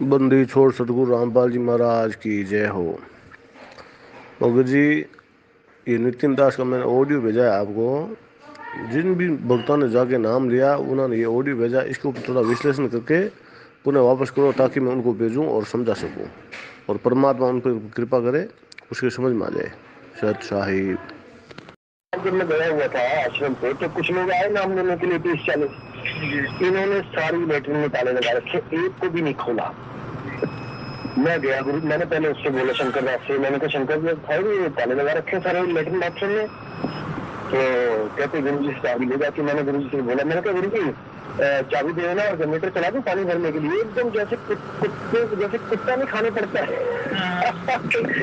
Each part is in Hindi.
बंदी छोड़ सतगुरु रामपाल जी महाराज की जय हो। भगत जी, ये नितिन दास का मैंने ऑडियो भेजा है आपको। जिन भी भक्तों ने जाके नाम लिया उन्होंने ये ऑडियो भेजा, इसके ऊपर थोड़ा विश्लेषण करके पुनः वापस करो ताकि मैं उनको भेजूं और समझा सकूं और परमात्मा उन पर कृपा करे, उसकी समझ में आ जाए। सत साहिब जब मैं गया हुआ था आश्रम पे तो कुछ लोग आए नाम लेने के लिए 30-40। इन्होंने सारी लेटरिन में ताले लगा रखे, एक को भी नहीं खोला। मैं गया गुरु, मैंने पहले उससे बोला शंकर दास से, मैंने कहा शंकर जी भाई ये ताले लगा रखे सारे लेटरिन बाथरूम में। तो कहते गुरु जी चाबी ले जाती। मैंने गुरु जी से बोला, मैंने कहा गुरु जी चाबी दे ना और जनरेटर चला दो पानी भरने के लिए। एकदम जैसे कुत्ता नहीं खाने पड़ता है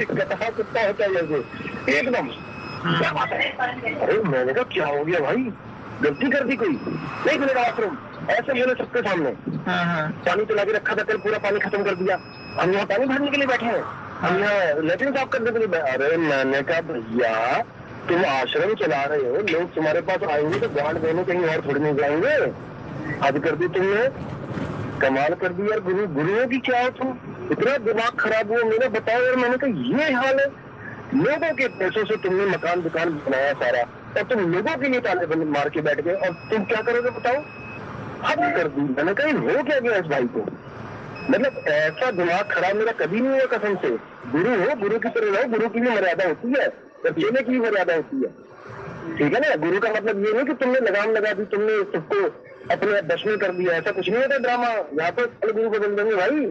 कटा कुत्ता होता है जैसे एकदम। क्या बात है? अरे मैंने कहा क्या हो गया भाई, गलती कर दी कोई? नहीं खुलेगा बाथरूम, ऐसे बोले सबके सामने। पानी चला के रखा था, कल पूरा पानी खत्म कर दिया। हम यहाँ पानी भरने के लिए बैठे हैं, हम यहाँ लेटरिन साफ करने के लिए। अरे मैंने कहा भैया तुम आश्रम चला रहे हो, लोग तुम्हारे पास आएंगे तो गांड देने कहीं और थोड़ी नहीं जाएंगे। हद कर दी तुमने, कमाल कर दी यार। गुरुओं की क्या हो तुम, इतना दिमाग खराब हुआ मेरा, बताओ यार। मैंने कहा ये हाल है, लोगों के पैसों से तुमने मकान दुकान बनाया सारा और तुम लोगों के लिए ताले बंद मार के बैठ गए और तुम क्या करोगे बताओ? हद कर दी। मैंने कहा हो क्या गया इस भाई को, मतलब ऐसा दिमाग खराब मेरा कभी नहीं हुआ कसम से। गुरु हो, गुरु की तरह रहो, गुरु की भी मर्यादा होती है और चेले की भी मर्यादा होती है, ठीक है ना। गुरु का मतलब ये नहीं कि तुमने लगाम लगा दी, तुमने सबको अपने बस में कर दिया, ऐसा कुछ नहीं होता ड्रामा। यहाँ पर गुरु बदल देंगे भाई,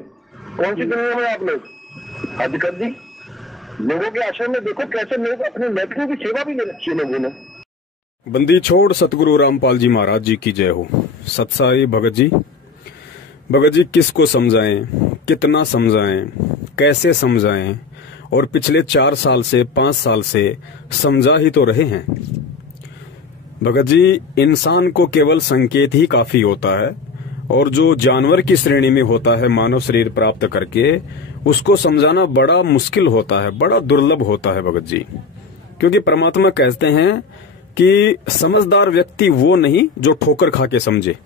कौन सी दुनिया में आप लोग। हद कर दी। लोगों के आश्रम में देखो कैसे लोग अपने मैत्रियों की सेवा भी ले रखी है लोगों ने। बंदी छोड़ सतगुरु रामपाल जी महाराज जी की जय हो। सत्साई भगत जी किसको समझाएं, कितना समझाएं, कैसे समझाएं, और पिछले 4 साल से 5 साल से समझा ही तो रहे हैं। भगत जी, इंसान को केवल संकेत ही काफी होता है और जो जानवर की श्रेणी में होता है मानव शरीर प्राप्त करके, उसको समझाना बड़ा मुश्किल होता है, बड़ा दुर्लभ होता है भगत जी। क्योंकि परमात्मा कहते हैं कि समझदार व्यक्ति वो नहीं जो ठोकर खा के समझे।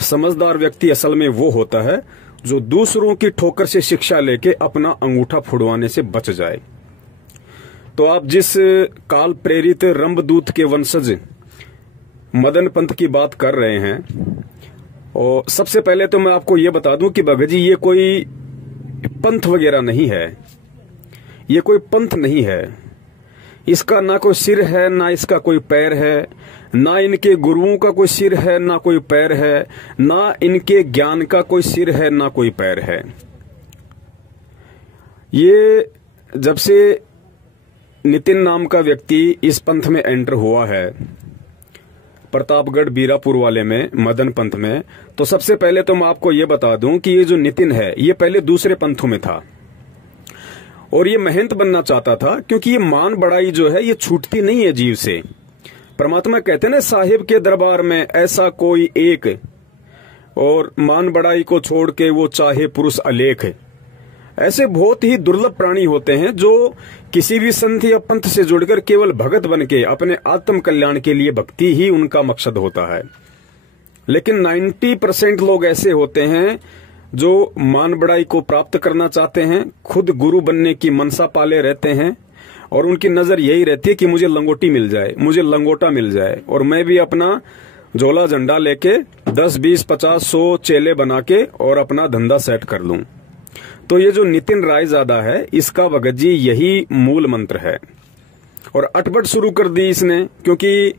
समझदार व्यक्ति असल में वो होता है जो दूसरों की ठोकर से शिक्षा लेके अपना अंगूठा फुड़वाने से बच जाए। तो आप जिस काल प्रेरित रंभदूत के वंशज मदन पंथ की बात कर रहे हैं, और सबसे पहले तो मैं आपको ये बता दूं कि भगत जी ये कोई पंथ वगैरह नहीं है, ये कोई पंथ नहीं है। इसका ना कोई सिर है, ना इसका कोई पैर है, ना इनके गुरुओं का कोई सिर है, ना कोई पैर है, ना इनके ज्ञान का कोई सिर है, ना कोई पैर है। ये जब से नितिन नाम का व्यक्ति इस पंथ में एंटर हुआ है, प्रतापगढ़ बीरापुर वाले में मदन पंथ में, तो सबसे पहले तो मैं आपको ये बता दूं कि ये जो नितिन है ये पहले दूसरे पंथों में था और ये महंत बनना चाहता था। क्योंकि ये मान बड़ाई जो है ये छूटती नहीं है जीव से। परमात्मा कहते हैं ना, साहिब के दरबार में ऐसा कोई एक, और मान बड़ाई को छोड़ के वो चाहे पुरुष अलेख। ऐसे बहुत ही दुर्लभ प्राणी होते हैं जो किसी भी संत या पंथ से जुड़कर केवल भगत बन के अपने आत्म कल्याण के लिए भक्ति ही उनका मकसद होता है। लेकिन 90% लोग ऐसे होते हैं जो मान बड़ाई को प्राप्त करना चाहते हैं, खुद गुरु बनने की मनसा पाले रहते हैं और उनकी नजर यही रहती है कि मुझे लंगोटी मिल जाए, मुझे लंगोटा मिल जाए और मैं भी अपना झोला झंडा लेके 10, 20, 50, 100 चेले बना के और अपना धंधा सेट कर लूं। तो ये जो नितिन रायजादा है, इसका भगत जी यही मूल मंत्र है। और अटपट शुरू कर दी इसने, क्योंकि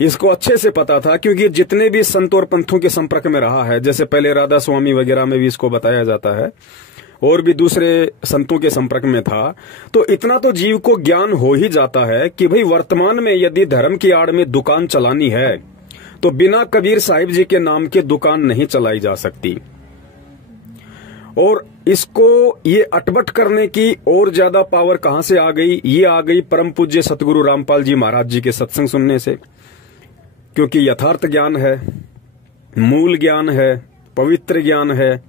इसको अच्छे से पता था, क्योंकि जितने भी संत और पंथों के संपर्क में रहा है, जैसे पहले राधा स्वामी वगैरह में भी इसको बताया जाता है और भी दूसरे संतों के संपर्क में था, तो इतना तो जीव को ज्ञान हो ही जाता है कि भाई वर्तमान में यदि धर्म की आड़ में दुकान चलानी है तो बिना कबीर साहिब जी के नाम की दुकान नहीं चलाई जा सकती। और इसको ये अटबट करने की और ज्यादा पावर कहां से आ गई? ये आ गई परम पूज्य सतगुरु रामपाल जी महाराज जी के सत्संग सुनने से। क्योंकि यथार्थ ज्ञान है, मूल ज्ञान है, पवित्र ज्ञान है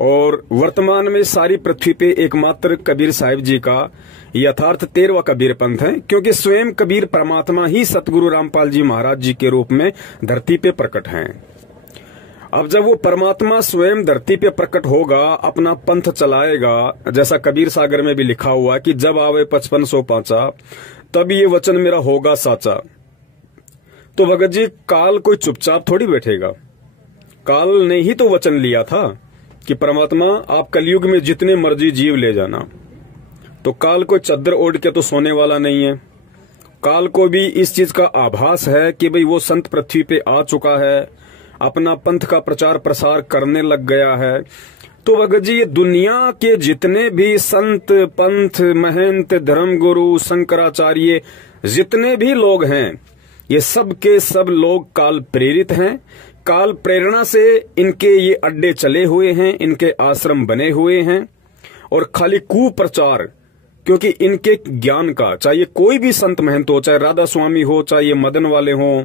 और वर्तमान में सारी पृथ्वी पे एकमात्र कबीर साहिब जी का यथार्थ 13वां कबीर पंथ है। क्योंकि स्वयं कबीर परमात्मा ही सतगुरु रामपाल जी महाराज जी के रूप में धरती पे प्रकट हैं। अब जब वो परमात्मा स्वयं धरती पे प्रकट होगा, अपना पंथ चलाएगा, जैसा कबीर सागर में भी लिखा हुआ कि जब आवे 5500 पांचा, तब ये वचन मेरा होगा साचा। तो भगत जी, काल कोई चुपचाप थोड़ी बैठेगा। काल ने ही तो वचन लिया था कि परमात्मा आप कलयुग में जितने मर्जी जीव ले जाना। तो काल कोई चद्दर ओढ़ के तो सोने वाला नहीं है। काल को भी इस चीज का आभास है कि भाई वो संत पृथ्वी पे आ चुका है, अपना पंथ का प्रचार प्रसार करने लग गया है। तो भगत जी, ये दुनिया के जितने भी संत, पंथ, महंत, धर्मगुरु, शंकराचार्य, जितने भी लोग हैं, ये सब के सब लोग काल प्रेरित हैं। काल प्रेरणा से इनके ये अड्डे चले हुए हैं, इनके आश्रम बने हुए हैं, और खाली कुप्रचार, क्योंकि इनके ज्ञान का, चाहे कोई भी संत महंत हो, चाहे राधा स्वामी हो, चाहे ये मदन वाले हो,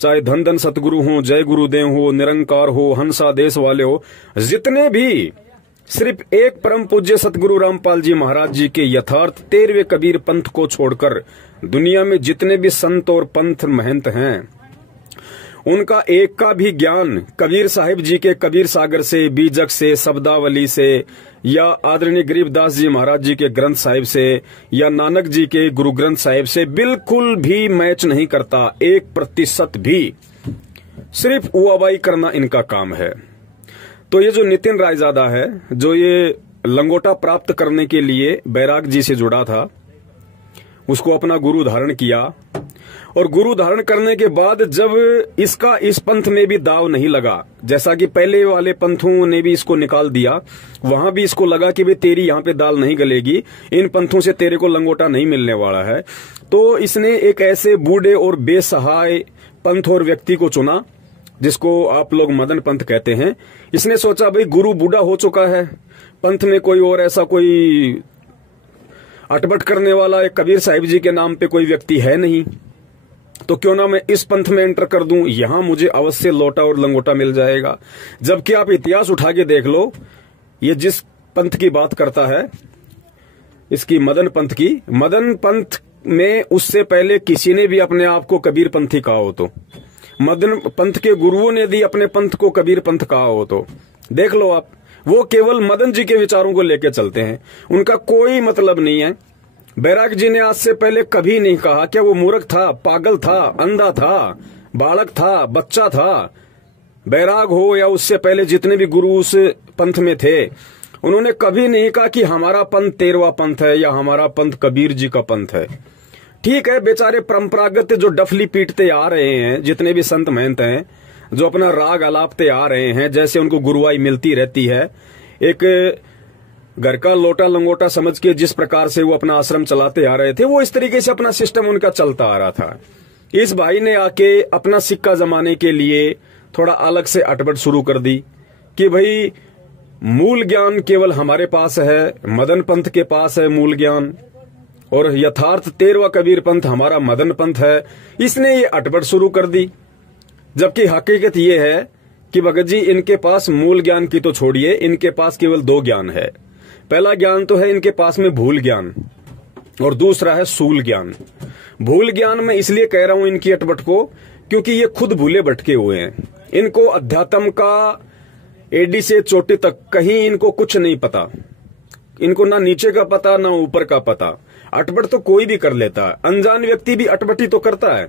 चाहे धन धन सतगुरु हो, जय गुरुदेव हो, निरंकार हो, हंसा देश वाले हो, जितने भी सिर्फ एक परम पूज्य सतगुरु रामपाल जी महाराज जी के यथार्थ 13वें कबीर पंथ को छोड़कर दुनिया में जितने भी संत और पंथ महंत हैं, उनका एक का भी ज्ञान कबीर साहिब जी के कबीर सागर से, बीजक से, शब्दावली से, या आदरणीय गरीबदास जी महाराज जी के ग्रंथ साहिब से, या नानक जी के गुरु ग्रंथ साहिब से बिल्कुल भी मैच नहीं करता, 1% भी। सिर्फ उआबाई करना इनका काम है। तो ये जो नितिन रायजादा है, जो ये लंगोटा प्राप्त करने के लिए बैराग जी से जुड़ा था, उसको अपना गुरु धारण किया, और गुरु धारण करने के बाद जब इसका इस पंथ में भी दाव नहीं लगा, जैसा कि पहले वाले पंथों ने भी इसको निकाल दिया, वहां भी इसको लगा कि भाई तेरी यहाँ पे दाल नहीं गलेगी, इन पंथों से तेरे को लंगोटा नहीं मिलने वाला है, तो इसने एक ऐसे बूढ़े और बेसहाय पंथ और व्यक्ति को चुना, जिसको आप लोग मदन पंथ कहते हैं। इसने सोचा भाई गुरु बूढ़ा हो चुका है, पंथ में कोई और ऐसा कोई अटबट करने वाला एक कबीर साहिब जी के नाम पे कोई व्यक्ति है नहीं, तो क्यों ना मैं इस पंथ में एंटर कर दूं, यहां मुझे अवश्य लोटा और लंगोटा मिल जाएगा। जबकि आप इतिहास उठा के देख लो, ये जिस पंथ की बात करता है, इसकी मदन पंथ की, मदन पंथ में उससे पहले किसी ने भी अपने आप को कबीर पंथी कहा हो तो, मदन पंथ के गुरुओं ने भी अपने पंथ को कबीर पंथ कहा हो तो देख लो आप। वो केवल मदन जी के विचारों को लेकर चलते हैं, उनका कोई मतलब नहीं है। बैराग जी ने आज से पहले कभी नहीं कहा क्या वो मूर्ख था, पागल था, अंधा था, बालक था, बच्चा था। बैराग हो या उससे पहले जितने भी गुरु उस पंथ में थे, उन्होंने कभी नहीं कहा कि हमारा पंथ 13वां पंथ है या हमारा पंथ कबीर जी का पंथ है। ठीक है, बेचारे परंपरागत जो डफली पीटते आ रहे हैं, जितने भी संत महंत हैं, जो अपना राग अलापते आ रहे हैं, जैसे उनको गुरुवाई मिलती रहती है, एक घर का लोटा लंगोटा समझ के जिस प्रकार से वो अपना आश्रम चलाते आ रहे थे, वो इस तरीके से अपना सिस्टम उनका चलता आ रहा था। इस भाई ने आके अपना सिक्का जमाने के लिए थोड़ा अलग से अटपट शुरू कर दी कि भाई मूल ज्ञान केवल हमारे पास है, मदन पंथ के पास है मूल ज्ञान, और यथार्थ 13वां कबीर पंथ हमारा मदन पंथ है। इसने ये अटपट शुरू कर दी, जबकि हकीकत ये है कि भगत जी, इनके पास मूल ज्ञान की तो छोड़िए, इनके पास केवल 2 ज्ञान है। पहला ज्ञान तो है इनके पास में भूल ज्ञान, और दूसरा है सूल ज्ञान। भूल ज्ञान मैं इसलिए कह रहा हूं इनकी अटपट को, क्योंकि ये खुद भूले भटके हुए हैं। इनको अध्यात्म का एडी से चोटी तक कहीं इनको कुछ नहीं पता, इनको ना नीचे का पता ना ऊपर का पता। अटपट तो कोई भी कर लेता है, अनजान व्यक्ति भी अटपटी तो करता है।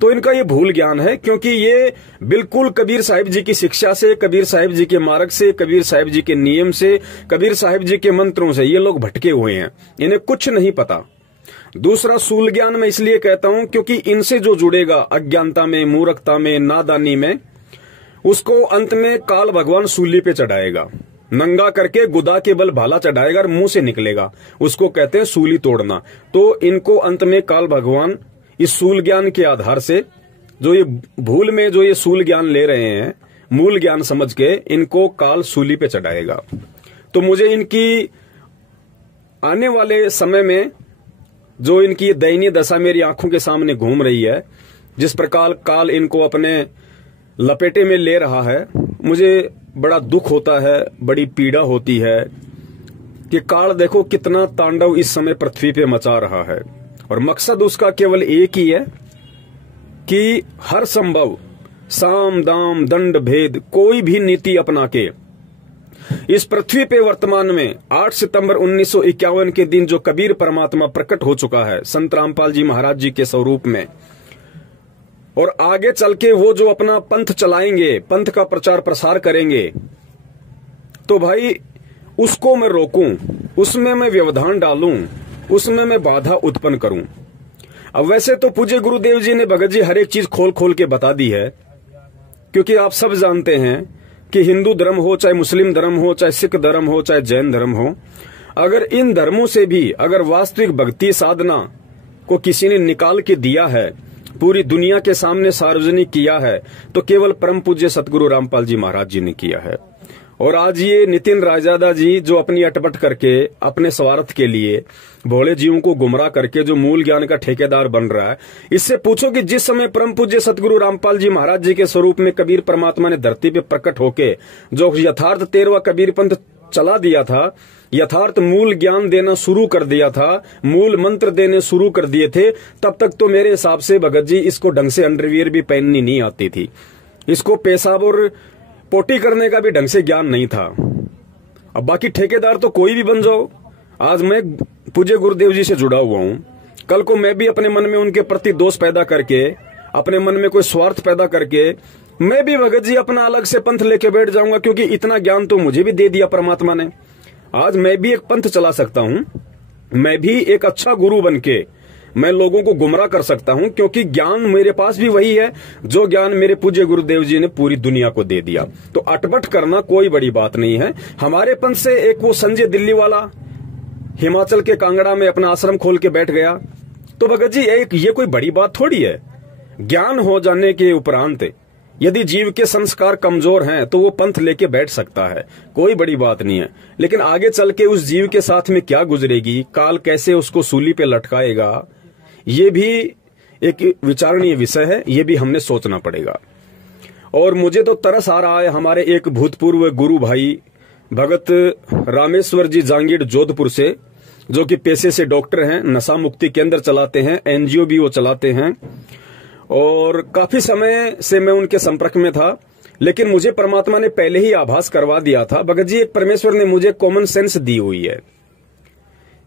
तो इनका ये भूल ज्ञान है, क्योंकि ये बिल्कुल कबीर साहिब जी की शिक्षा से, कबीर साहिब जी के मार्ग से, कबीर साहिब जी के नियम से, कबीर साहिब जी के मंत्रों से ये लोग भटके हुए हैं, इन्हें कुछ नहीं पता। दूसरा सूल ज्ञान मैं इसलिए कहता हूं क्योंकि इनसे जो जुड़ेगा अज्ञानता में, मूर्खता में, नादानी में, उसको अंत में काल भगवान सूली पे चढ़ाएगा, नंगा करके गुदा के बल भाला चढ़ाएगा और मुंह से निकलेगा, उसको कहते हैं सूली तोड़ना। तो इनको अंत में काल भगवान इस सूल ज्ञान के आधार से, जो ये भूल में जो ये सूल ज्ञान ले रहे हैं, मूल ज्ञान समझ के इनको काल सूली पे चढ़ाएगा। तो मुझे इनकी आने वाले समय में जो इनकी दयनीय दशा मेरी आंखों के सामने घूम रही है, जिस प्रकार काल इनको अपने लपेटे में ले रहा है, मुझे बड़ा दुख होता है, बड़ी पीड़ा होती है कि काल देखो कितना तांडव इस समय पृथ्वी पे मचा रहा है, और मकसद उसका केवल एक ही है कि हर संभव साम दाम दंड भेद कोई भी नीति अपना के इस पृथ्वी पे वर्तमान में 8 सितंबर 1951 के दिन जो कबीर परमात्मा प्रकट हो चुका है संत रामपाल जी महाराज जी के स्वरूप में, और आगे चल के वो जो अपना पंथ चलाएंगे, पंथ का प्रचार प्रसार करेंगे, तो भाई उसको मैं रोकूं, उसमें मैं व्यवधान डालूं, उसमें मैं बाधा उत्पन्न करूं। अब वैसे तो पूज्य गुरुदेव जी ने भगत जी हर एक चीज खोल खोल के बता दी है, क्योंकि आप सब जानते हैं कि हिंदू धर्म हो, चाहे मुस्लिम धर्म हो, चाहे सिख धर्म हो, चाहे जैन धर्म हो, अगर इन धर्मों से भी अगर वास्तविक भक्ति साधना को किसी ने निकाल के दिया है, पूरी दुनिया के सामने सार्वजनिक किया है, तो केवल परम पूज्य सतगुरु रामपाल जी महाराज जी ने किया है। और आज ये नितिन रायजादा जी जो अपनी अटपट करके अपने स्वार्थ के लिए भोले जीवों को गुमराह करके जो मूल ज्ञान का ठेकेदार बन रहा है, इससे पूछो कि जिस समय परम पूज्य सतगुरु रामपाल जी महाराज जी के स्वरूप में कबीर परमात्मा ने धरती पे प्रकट होके जो यथार्थ 13वां कबीर पंथ चला दिया था, यथार्थ मूल ज्ञान देना शुरू कर दिया था, मूल मंत्र देने शुरू कर दिए थे, तब तक तो मेरे हिसाब से भगत जी इसको ढंग से अंडरवियर भी पहननी नहीं आती थी, इसको पेशाब और पोटी करने का भी ढंग से ज्ञान नहीं था। अब बाकी ठेकेदार तो कोई भी बन जाओ, आज मैं पूज्य गुरुदेव जी से जुड़ा हुआ हूं, कल को मैं भी अपने मन में उनके प्रति दोष पैदा करके, अपने मन में कोई स्वार्थ पैदा करके मैं भी भगत जी अपना अलग से पंथ लेके बैठ जाऊंगा, क्योंकि इतना ज्ञान तो मुझे भी दे दिया परमात्मा ने। आज मैं भी एक पंथ चला सकता हूं, मैं भी एक अच्छा गुरु बनके मैं लोगों को गुमराह कर सकता हूं, क्योंकि ज्ञान मेरे पास भी वही है जो ज्ञान मेरे पूज्य गुरुदेव जी ने पूरी दुनिया को दे दिया। तो अटपट करना कोई बड़ी बात नहीं है। हमारे पंथ से एक वो संजय दिल्ली वाला हिमाचल के कांगड़ा में अपना आश्रम खोल के बैठ गया, तो भगत जी ये कोई बड़ी बात थोड़ी है। ज्ञान हो जाने के उपरांत यदि जीव के संस्कार कमजोर हैं तो वो पंथ लेके बैठ सकता है, कोई बड़ी बात नहीं है। लेकिन आगे चल के उस जीव के साथ में क्या गुजरेगी, काल कैसे उसको सूली पे लटकाएगा, ये भी एक विचारणीय विषय है, ये भी हमने सोचना पड़ेगा। और मुझे तो तरस आ रहा है हमारे एक भूतपूर्व गुरु भाई भगत रामेश्वर जी जांगीड़ जोधपुर से, जो कि पेशे से डॉक्टर हैं, नशा मुक्ति केंद्र चलाते हैं, एनजीओ भी वो चलाते हैं, और काफी समय से मैं उनके संपर्क में था। लेकिन मुझे परमात्मा ने पहले ही आभास करवा दिया था, भगत जी परमेश्वर ने मुझे कॉमन सेंस दी हुई है।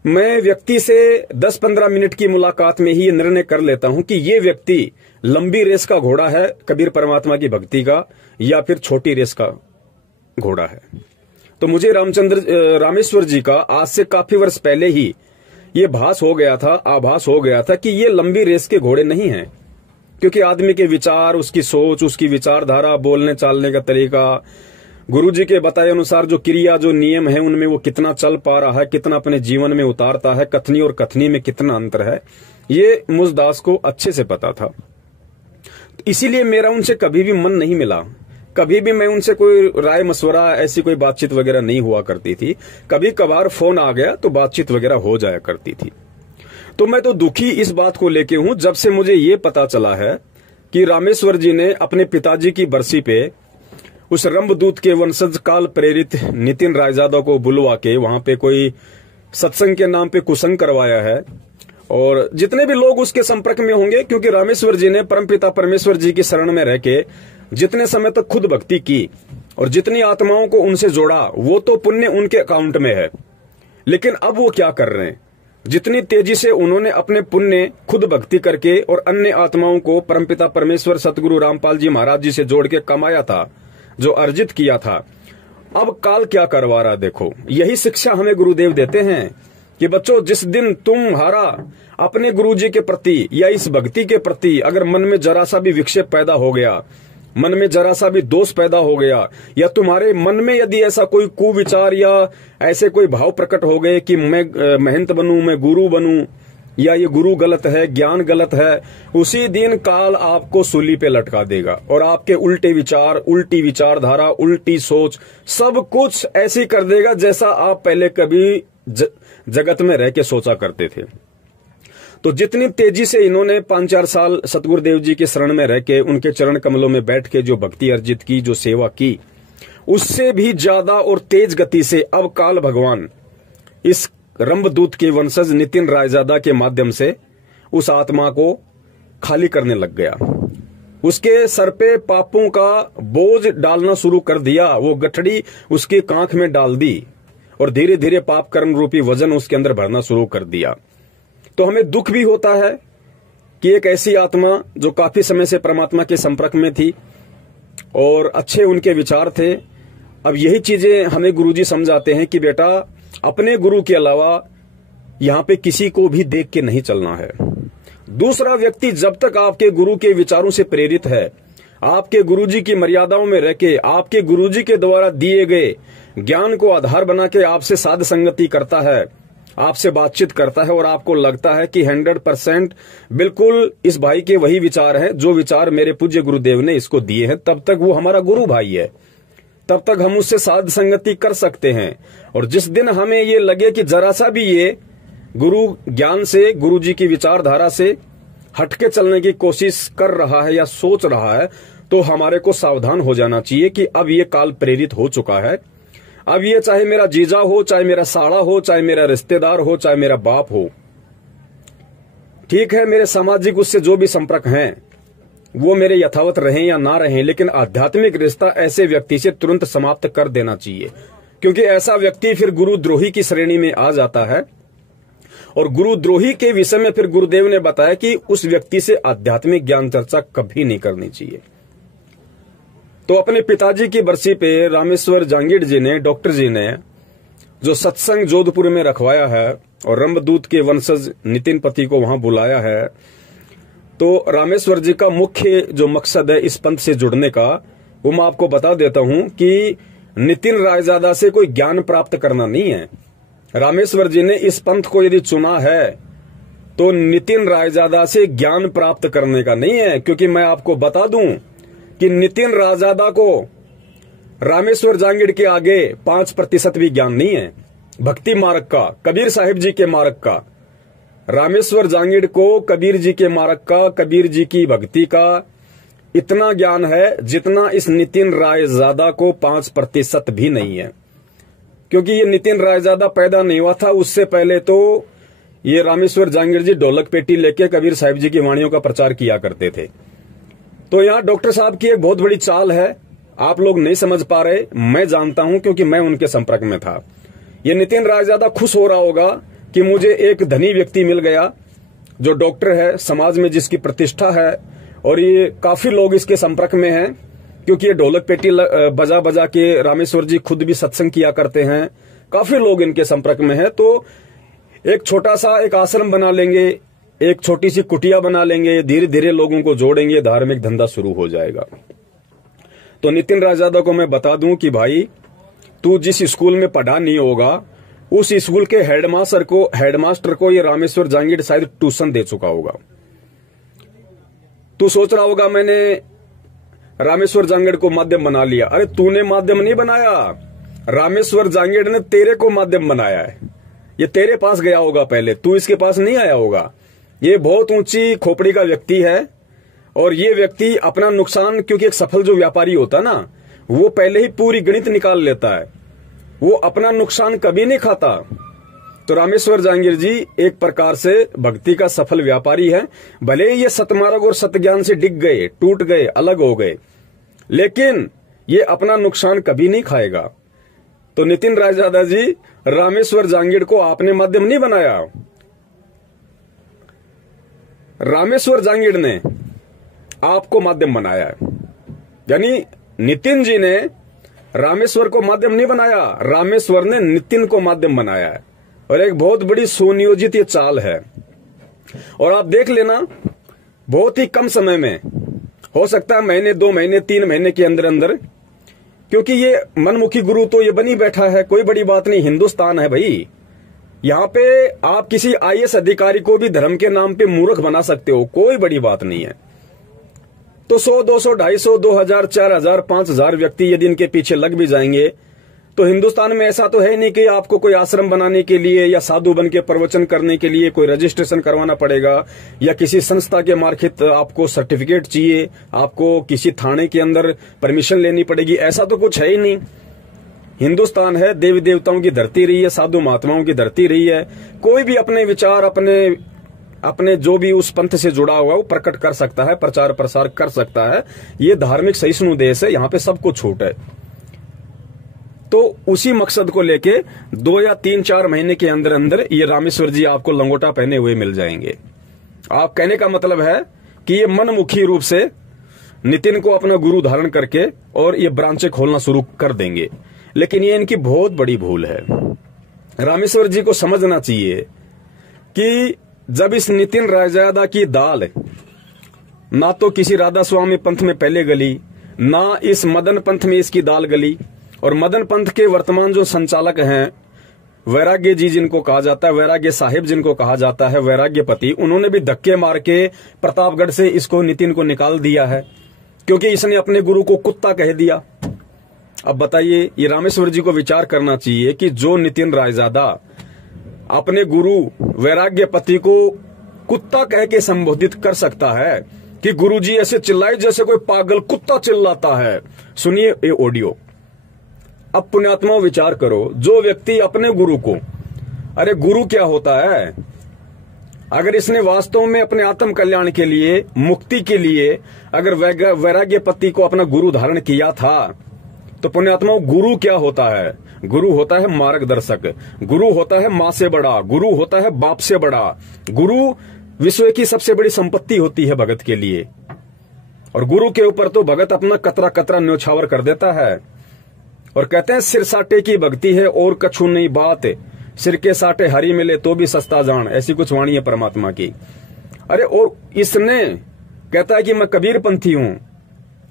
मैं व्यक्ति से 10-15 मिनट की मुलाकात में ही ये निर्णय कर लेता हूं कि ये व्यक्ति लंबी रेस का घोड़ा है कबीर परमात्मा की भक्ति का, या फिर छोटी रेस का घोड़ा है। तो मुझे रामेश्वर जी का आज से काफी वर्ष पहले ही ये आभास हो गया था कि ये लंबी रेस के घोड़े नहीं हैं, क्योंकि आदमी के विचार, उसकी सोच, उसकी विचारधारा, बोलने चालने का तरीका, गुरुजी के बताए अनुसार जो क्रिया, जो नियम है, उनमें वो कितना चल पा रहा है, कितना अपने जीवन में उतारता है, कथनी और कथनी में कितना अंतर है, ये मुझदास को अच्छे से पता था। इसीलिए मेरा उनसे कभी भी मन नहीं मिला, कभी भी मैं उनसे कोई राय मशवरा, ऐसी कोई बातचीत वगैरह नहीं हुआ करती थी। कभी कभार फोन आ गया तो बातचीत वगैरह हो जाया करती थी। तो मैं तो दुखी इस बात को लेके हूं, जब से मुझे ये पता चला है कि रामेश्वर जी ने अपने पिताजी की बरसी पे उस रंभदूत के वंशज काल प्रेरित नितिन रायजादा को बुलवा के वहां पे कोई सत्संग के नाम पे कुसंग करवाया है। और जितने भी लोग उसके संपर्क में होंगे, क्योंकि रामेश्वर जी ने परमपिता परमेश्वर जी की शरण में रह के जितने समय तक खुद भक्ति की और जितनी आत्माओं को उनसे जोड़ा, वो तो पुण्य उनके अकाउंट में है। लेकिन अब वो क्या कर रहे हैं, जितनी तेजी से उन्होंने अपने पुण्य खुद भक्ति करके और अन्य आत्माओं को परमपिता परमेश्वर सतगुरु रामपाल जी महाराज जी से जोड़ के कमाया था, जो अर्जित किया था, अब काल क्या करवा रहा। देखो, यही शिक्षा हमें गुरुदेव देते हैं कि बच्चों, जिस दिन तुम्हारा अपने गुरुजी के प्रति या इस भक्ति के प्रति अगर मन में जरा सा भी विक्षेप पैदा हो गया, मन में जरा सा भी दोष पैदा हो गया, या तुम्हारे मन में यदि ऐसा कोई कुविचार या ऐसे कोई भाव प्रकट हो गए कि मैं महंत बनूं, मैं गुरु बनूं, या ये गुरु गलत है, ज्ञान गलत है, उसी दिन काल आपको सूली पे लटका देगा और आपके उल्टे विचार, उल्टी विचारधारा, उल्टी सोच, सब कुछ ऐसी कर देगा जैसा आप पहले कभी जगत में रह के सोचा करते थे। तो जितनी तेजी से इन्होंने 5-4 साल सतगुरुदेव जी के शरण में रह के उनके चरण कमलों में बैठ के जो भक्ति अर्जित की, जो सेवा की, उससे भी ज्यादा और तेज गति से अब काल भगवान इस रंभदूत के वंशज नितिन रायजादा के माध्यम से उस आत्मा को खाली करने लग गया। उसके सर पे पापों का बोझ डालना शुरू कर दिया, वो गठड़ी उसकी कांख में डाल दी और धीरे धीरे पाप कर्म रूपी वजन उसके अंदर भरना शुरू कर दिया। तो हमें दुख भी होता है कि एक ऐसी आत्मा जो काफी समय से परमात्मा के संपर्क में थी और अच्छे उनके विचार थे, अब यही चीजें हमें गुरुजी समझाते हैं कि बेटा अपने गुरु के अलावा यहाँ पे किसी को भी देख के नहीं चलना है। दूसरा व्यक्ति जब तक आपके गुरु के विचारों से प्रेरित है, आपके गुरुजी की मर्यादाओं में रह के, आपके गुरुजी के द्वारा दिए गए ज्ञान को आधार बना के आपसे साध संगति करता है, आपसे बातचीत करता है और आपको लगता है कि 100% बिल्कुल इस भाई के वही विचार हैं जो विचार मेरे पूज्य गुरुदेव ने इसको दिए हैं, तब तक वो हमारा गुरु भाई है, तब तक हम उससे साध संगति कर सकते हैं। और जिस दिन हमें ये लगे कि जरा सा भी ये गुरु ज्ञान से, गुरु जी की विचारधारा से हटके चलने की कोशिश कर रहा है या सोच रहा है, तो हमारे को सावधान हो जाना चाहिए कि अब ये काल प्रेरित हो चुका है। अब ये चाहे मेरा जीजा हो, चाहे मेरा साड़ा हो, चाहे मेरा रिश्तेदार हो, चाहे मेरा बाप हो, ठीक है, मेरे सामाजिक उससे जो भी संपर्क हैं वो मेरे यथावत रहें या ना रहें, लेकिन आध्यात्मिक रिश्ता ऐसे व्यक्ति से तुरंत समाप्त कर देना चाहिए, क्योंकि ऐसा व्यक्ति फिर गुरुद्रोही की श्रेणी में आ जाता है। और गुरुद्रोही के विषय में फिर गुरुदेव ने बताया कि उस व्यक्ति से आध्यात्मिक ज्ञान चर्चा कभी नहीं करनी चाहिए। तो अपने पिताजी की बरसी पे रामेश्वर जांगीड़ जी ने, डॉक्टर जी ने जो सत्संग जोधपुर में रखवाया है और रंभदूत के वंशज नितिन पति को वहां बुलाया है, तो रामेश्वर जी का मुख्य जो मकसद है इस पंथ से जुड़ने का, वो मैं आपको बता देता हूं कि नितिन रायजादा से कोई ज्ञान प्राप्त करना नहीं है। रामेश्वर जी ने इस पंथ को यदि चुना है तो नितिन रायजादा से ज्ञान प्राप्त करने का नहीं है, क्योंकि मैं आपको बता दूं कि नितिन रायजादा को रामेश्वर जांगीड़ के आगे 5% भी ज्ञान नहीं है भक्ति मार्ग का, कबीर साहिब जी के मार्ग का। रामेश्वर जांगीड़ को कबीर जी के मार्ग का, कबीर जी की भक्ति का इतना ज्ञान है जितना इस नितिन रायजादा को 5% भी नहीं है, क्योंकि ये नितिन रायजादा पैदा नहीं हुआ था, उससे पहले तो ये रामेश्वर जांगीड़ जी ढोलक पेटी लेके कबीर साहिब जी की वाणियों का प्रचार किया करते थे। तो यहाँ डॉक्टर साहब की एक बहुत बड़ी चाल है, आप लोग नहीं समझ पा रहे, मैं जानता हूं क्योंकि मैं उनके संपर्क में था। ये नितिन रायजादा खुश हो रहा होगा कि मुझे एक धनी व्यक्ति मिल गया जो डॉक्टर है, समाज में जिसकी प्रतिष्ठा है, और ये काफी लोग इसके संपर्क में हैं, क्योंकि ये ढोलक पेटी बजा बजा के रामेश्वर जी खुद भी सत्संग किया करते हैं, काफी लोग इनके संपर्क में हैं। तो एक छोटा सा एक आश्रम बना लेंगे, एक छोटी सी कुटिया बना लेंगे, धीरे धीरे लोगों को जोड़ेंगे, धार्मिक धंधा शुरू हो जाएगा। तो नितिन रायजादा को मैं बता दूं कि भाई तू जिस स्कूल में पढ़ा नहीं होगा, उस स्कूल के हेडमास्टर को ये रामेश्वर जांगीड़ शायद ट्यूशन दे चुका होगा। तू सोच रहा होगा मैंने रामेश्वर जांगीड़ को माध्यम बना लिया। अरे तूने माध्यम नहीं बनाया, रामेश्वर जांगीड़ ने तेरे को माध्यम बनाया है। ये तेरे पास गया होगा पहले, तू इसके पास नहीं आया होगा। ये बहुत ऊंची खोपड़ी का व्यक्ति है और ये व्यक्ति अपना नुकसान, क्योंकि एक सफल जो व्यापारी होता है ना, वो पहले ही पूरी गणित निकाल लेता है, वो अपना नुकसान कभी नहीं खाता। तो रामेश्वर जांगीड़ जी एक प्रकार से भक्ति का सफल व्यापारी है। भले ही ये सतमार्ग और सतज्ञान से डिग गए, टूट गए, अलग हो गए, लेकिन ये अपना नुकसान कभी नहीं खाएगा। तो नितिन रायजादा जी, रामेश्वर जांगीड़ को आपने माध्यम नहीं बनाया, रामेश्वर जांगीड़ ने आपको माध्यम बनाया है। यानी नितिन जी ने रामेश्वर को माध्यम नहीं बनाया, रामेश्वर ने नितिन को माध्यम बनाया है। और एक बहुत बड़ी सुनियोजित ये चाल है। और आप देख लेना, बहुत ही कम समय में, हो सकता है महीने, 2 महीने, 3 महीने के अंदर अंदर, क्योंकि ये मनमुखी गुरु तो ये बनी बैठा है, कोई बड़ी बात नहीं, हिंदुस्तान है भाई। यहाँ पे आप किसी IAS अधिकारी को भी धर्म के नाम पे मूर्ख बना सकते हो, कोई बड़ी बात नहीं है। तो 100, 200, 250, 2000, 4000, 5000 व्यक्ति यदि इनके पीछे लग भी जाएंगे, तो हिंदुस्तान में ऐसा तो है नहीं कि आपको कोई आश्रम बनाने के लिए या साधु बन के प्रवचन करने के लिए कोई रजिस्ट्रेशन करवाना पड़ेगा, या किसी संस्था के मार्फत आपको सर्टिफिकेट चाहिए, आपको किसी थाने के अंदर परमिशन लेनी पड़ेगी, ऐसा तो कुछ है ही नहीं। हिंदुस्तान है, देवी देवताओं की धरती रही है, साधु महात्माओं की धरती रही है। कोई भी अपने विचार, अपने अपने जो भी उस पंथ से जुड़ा हुआ वो प्रकट कर सकता है, प्रचार प्रसार कर सकता है। ये धार्मिक सहिष्णु देश है, यहाँ पे सबको छूट है। तो उसी मकसद को लेके 2 या 3-4 महीने के अंदर अंदर ये रामेश्वर जी आपको लंगोटा पहने हुए मिल जाएंगे। आप कहने का मतलब है कि ये मनमुखी रूप से नितिन को अपना गुरु धारण करके और ये ब्रांचें खोलना शुरू कर देंगे, लेकिन ये इनकी बहुत बड़ी भूल है। रामेश्वर जी को समझना चाहिए कि जब इस नितिन रायजादा की दाल ना तो किसी राधा स्वामी पंथ में पहले गली, ना इस मदन पंथ में इसकी दाल गली, और मदन पंथ के वर्तमान जो संचालक हैं वैराग्य जी जिनको कहा जाता है, वैराग्य साहिब जिनको कहा जाता है, वैराग्यपति, उन्होंने भी धक्के मार के प्रतापगढ़ से इसको नितिन को निकाल दिया है, क्योंकि इसने अपने गुरु को कुत्ता कह दिया। अब बताइए, ये रामेश्वर जी को विचार करना चाहिए कि जो नितिन रायजादा अपने गुरु वैराग्यपति को कुत्ता कह के संबोधित कर सकता है कि गुरुजी ऐसे चिल्लाए जैसे कोई पागल कुत्ता चिल्लाता है। सुनिए ये ऑडियो। अब पुण्यात्मा विचार करो, जो व्यक्ति अपने गुरु को, अरे गुरु क्या होता है, अगर इसने वास्तव में अपने आत्म कल्याण के लिए, मुक्ति के लिए अगर वैराग्यपति को अपना गुरु धारण किया था, तो पुण्यात्मा गुरु क्या होता है? गुरु होता है मार्गदर्शक, गुरु होता है मां से बड़ा, गुरु होता है बाप से बड़ा। गुरु विश्व की सबसे बड़ी संपत्ति होती है भगत के लिए, और गुरु के ऊपर तो भगत अपना कतरा कतरा न्योछावर कर देता है। और कहते हैं सिर साटे की भक्ति है और कछु नहीं बात, सिर के साटे हरी मिले तो भी सस्ता जान, ऐसी कुछ वाणी है परमात्मा की। अरे और इसने कहता है कि मैं कबीर पंथी हूं,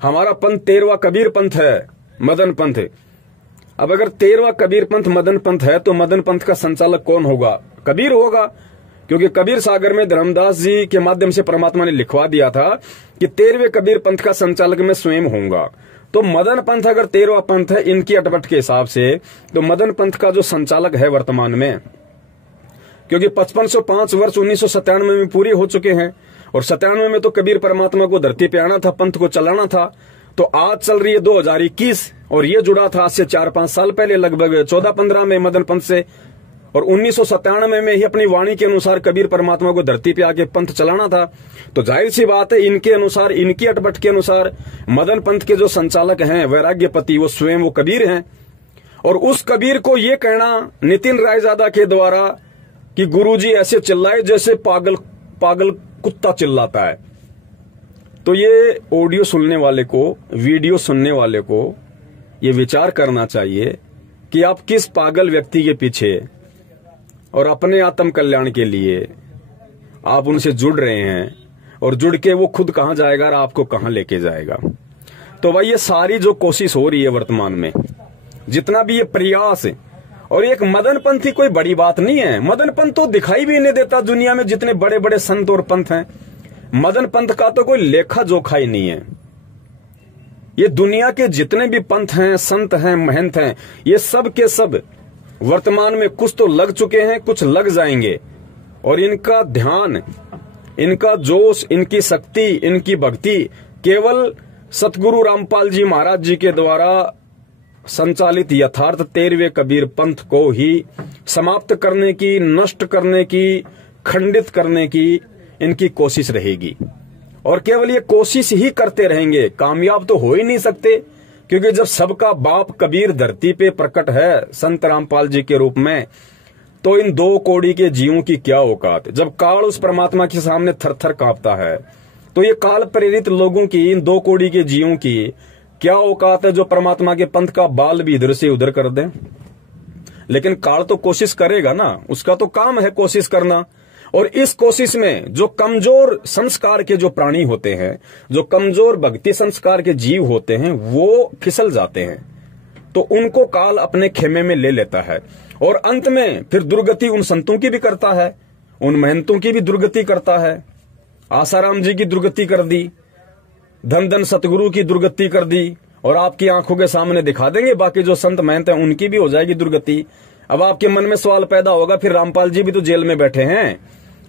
हमारा पंथ 13वां कबीर पंथ है, मदन पंथ। अब अगर 13वां कबीर पंथ मदन पंथ है तो मदन पंथ का संचालक कौन होगा? कबीर होगा, क्योंकि कबीर सागर में धर्मदास जी के माध्यम से परमात्मा ने लिखवा दिया था कि 13वें कबीर पंथ का संचालक मैं स्वयं होऊंगा। तो मदन पंथ अगर 13वां पंथ है इनकी अटपट के हिसाब से, तो मदन पंथ का जो संचालक है वर्तमान में, क्योंकि 5505 वर्ष 1997 में पूरे हो चुके हैं, और 97 में तो कबीर परमात्मा को धरती पे आना था, पंथ को चलाना था। तो आज चल रही है 2021, और ये जुड़ा था आज से 4-5 साल पहले, लगभग 14-15 में मदन पंथ से, और 1997 में ही अपनी वाणी के अनुसार कबीर परमात्मा को धरती पे आके पंथ चलाना था। तो जाहिर सी बात है, इनके अनुसार, इनकी अटपट के अनुसार मदन पंथ के जो संचालक हैं वैराग्यपति, वो स्वयं वो कबीर हैं। और उस कबीर को ये कहना नितिन रायजादा के द्वारा कि गुरुजी ऐसे चिल्लाए जैसे पागल पागल कुत्ता चिल्लाता है, तो ये ऑडियो सुनने वाले को, वीडियो सुनने वाले को ये विचार करना चाहिए कि आप किस पागल व्यक्ति के पीछे और अपने आत्म कल्याण के लिए आप उनसे जुड़ रहे हैं, और जुड़ के वो खुद कहां जाएगा और आपको कहां लेके जाएगा। तो भाई ये सारी जो कोशिश हो रही है वर्तमान में, जितना भी ये प्रयास है, और एक मदन पंथ ही कोई बड़ी बात नहीं है। मदन पंथ तो दिखाई भी नहीं देता दुनिया में, जितने बड़े बड़े संत और पंथ हैं, मदन पंथ का तो कोई लेखा जोखा ही नहीं है। ये दुनिया के जितने भी पंथ हैं, संत हैं, महंत हैं, ये सब के सब वर्तमान में कुछ तो लग चुके हैं, कुछ लग जाएंगे, और इनका ध्यान, इनका जोश, इनकी शक्ति, इनकी भक्ति केवल सतगुरु रामपाल जी महाराज जी के द्वारा संचालित यथार्थ 13वें कबीर पंथ को ही समाप्त करने की, नष्ट करने की, खंडित करने की इनकी कोशिश रहेगी। और केवल ये कोशिश ही करते रहेंगे, कामयाब तो हो ही नहीं सकते, क्योंकि जब सबका बाप कबीर धरती पे प्रकट है संत रामपाल जी के रूप में, तो इन 2 कौड़ी के जीवों की क्या औकात। जब काल उस परमात्मा के सामने थर-थर कांपता है, तो ये काल प्रेरित लोगों की, इन 2 कौड़ी के जीवों की क्या औकात है जो परमात्मा के पंथ का बाल भी इधर से उधर कर दें। लेकिन काल तो कोशिश करेगा ना, उसका तो काम है कोशिश करना। और इस कोशिश में जो कमजोर संस्कार के जो प्राणी होते हैं, जो कमजोर भक्ति संस्कार के जीव होते हैं, वो फिसल जाते हैं, तो उनको काल अपने खेमे में ले लेता है, और अंत में फिर दुर्गति उन संतों की भी करता है, उन महंतों की भी दुर्गति करता है। आसाराम जी की दुर्गति कर दी, धन धन सतगुरु की दुर्गति कर दी, और आपकी आंखों के सामने दिखा देंगे बाकी जो संत महंत हैं उनकी भी हो जाएगी दुर्गति। अब आपके मन में सवाल पैदा होगा, फिर रामपाल जी भी तो जेल में बैठे हैं।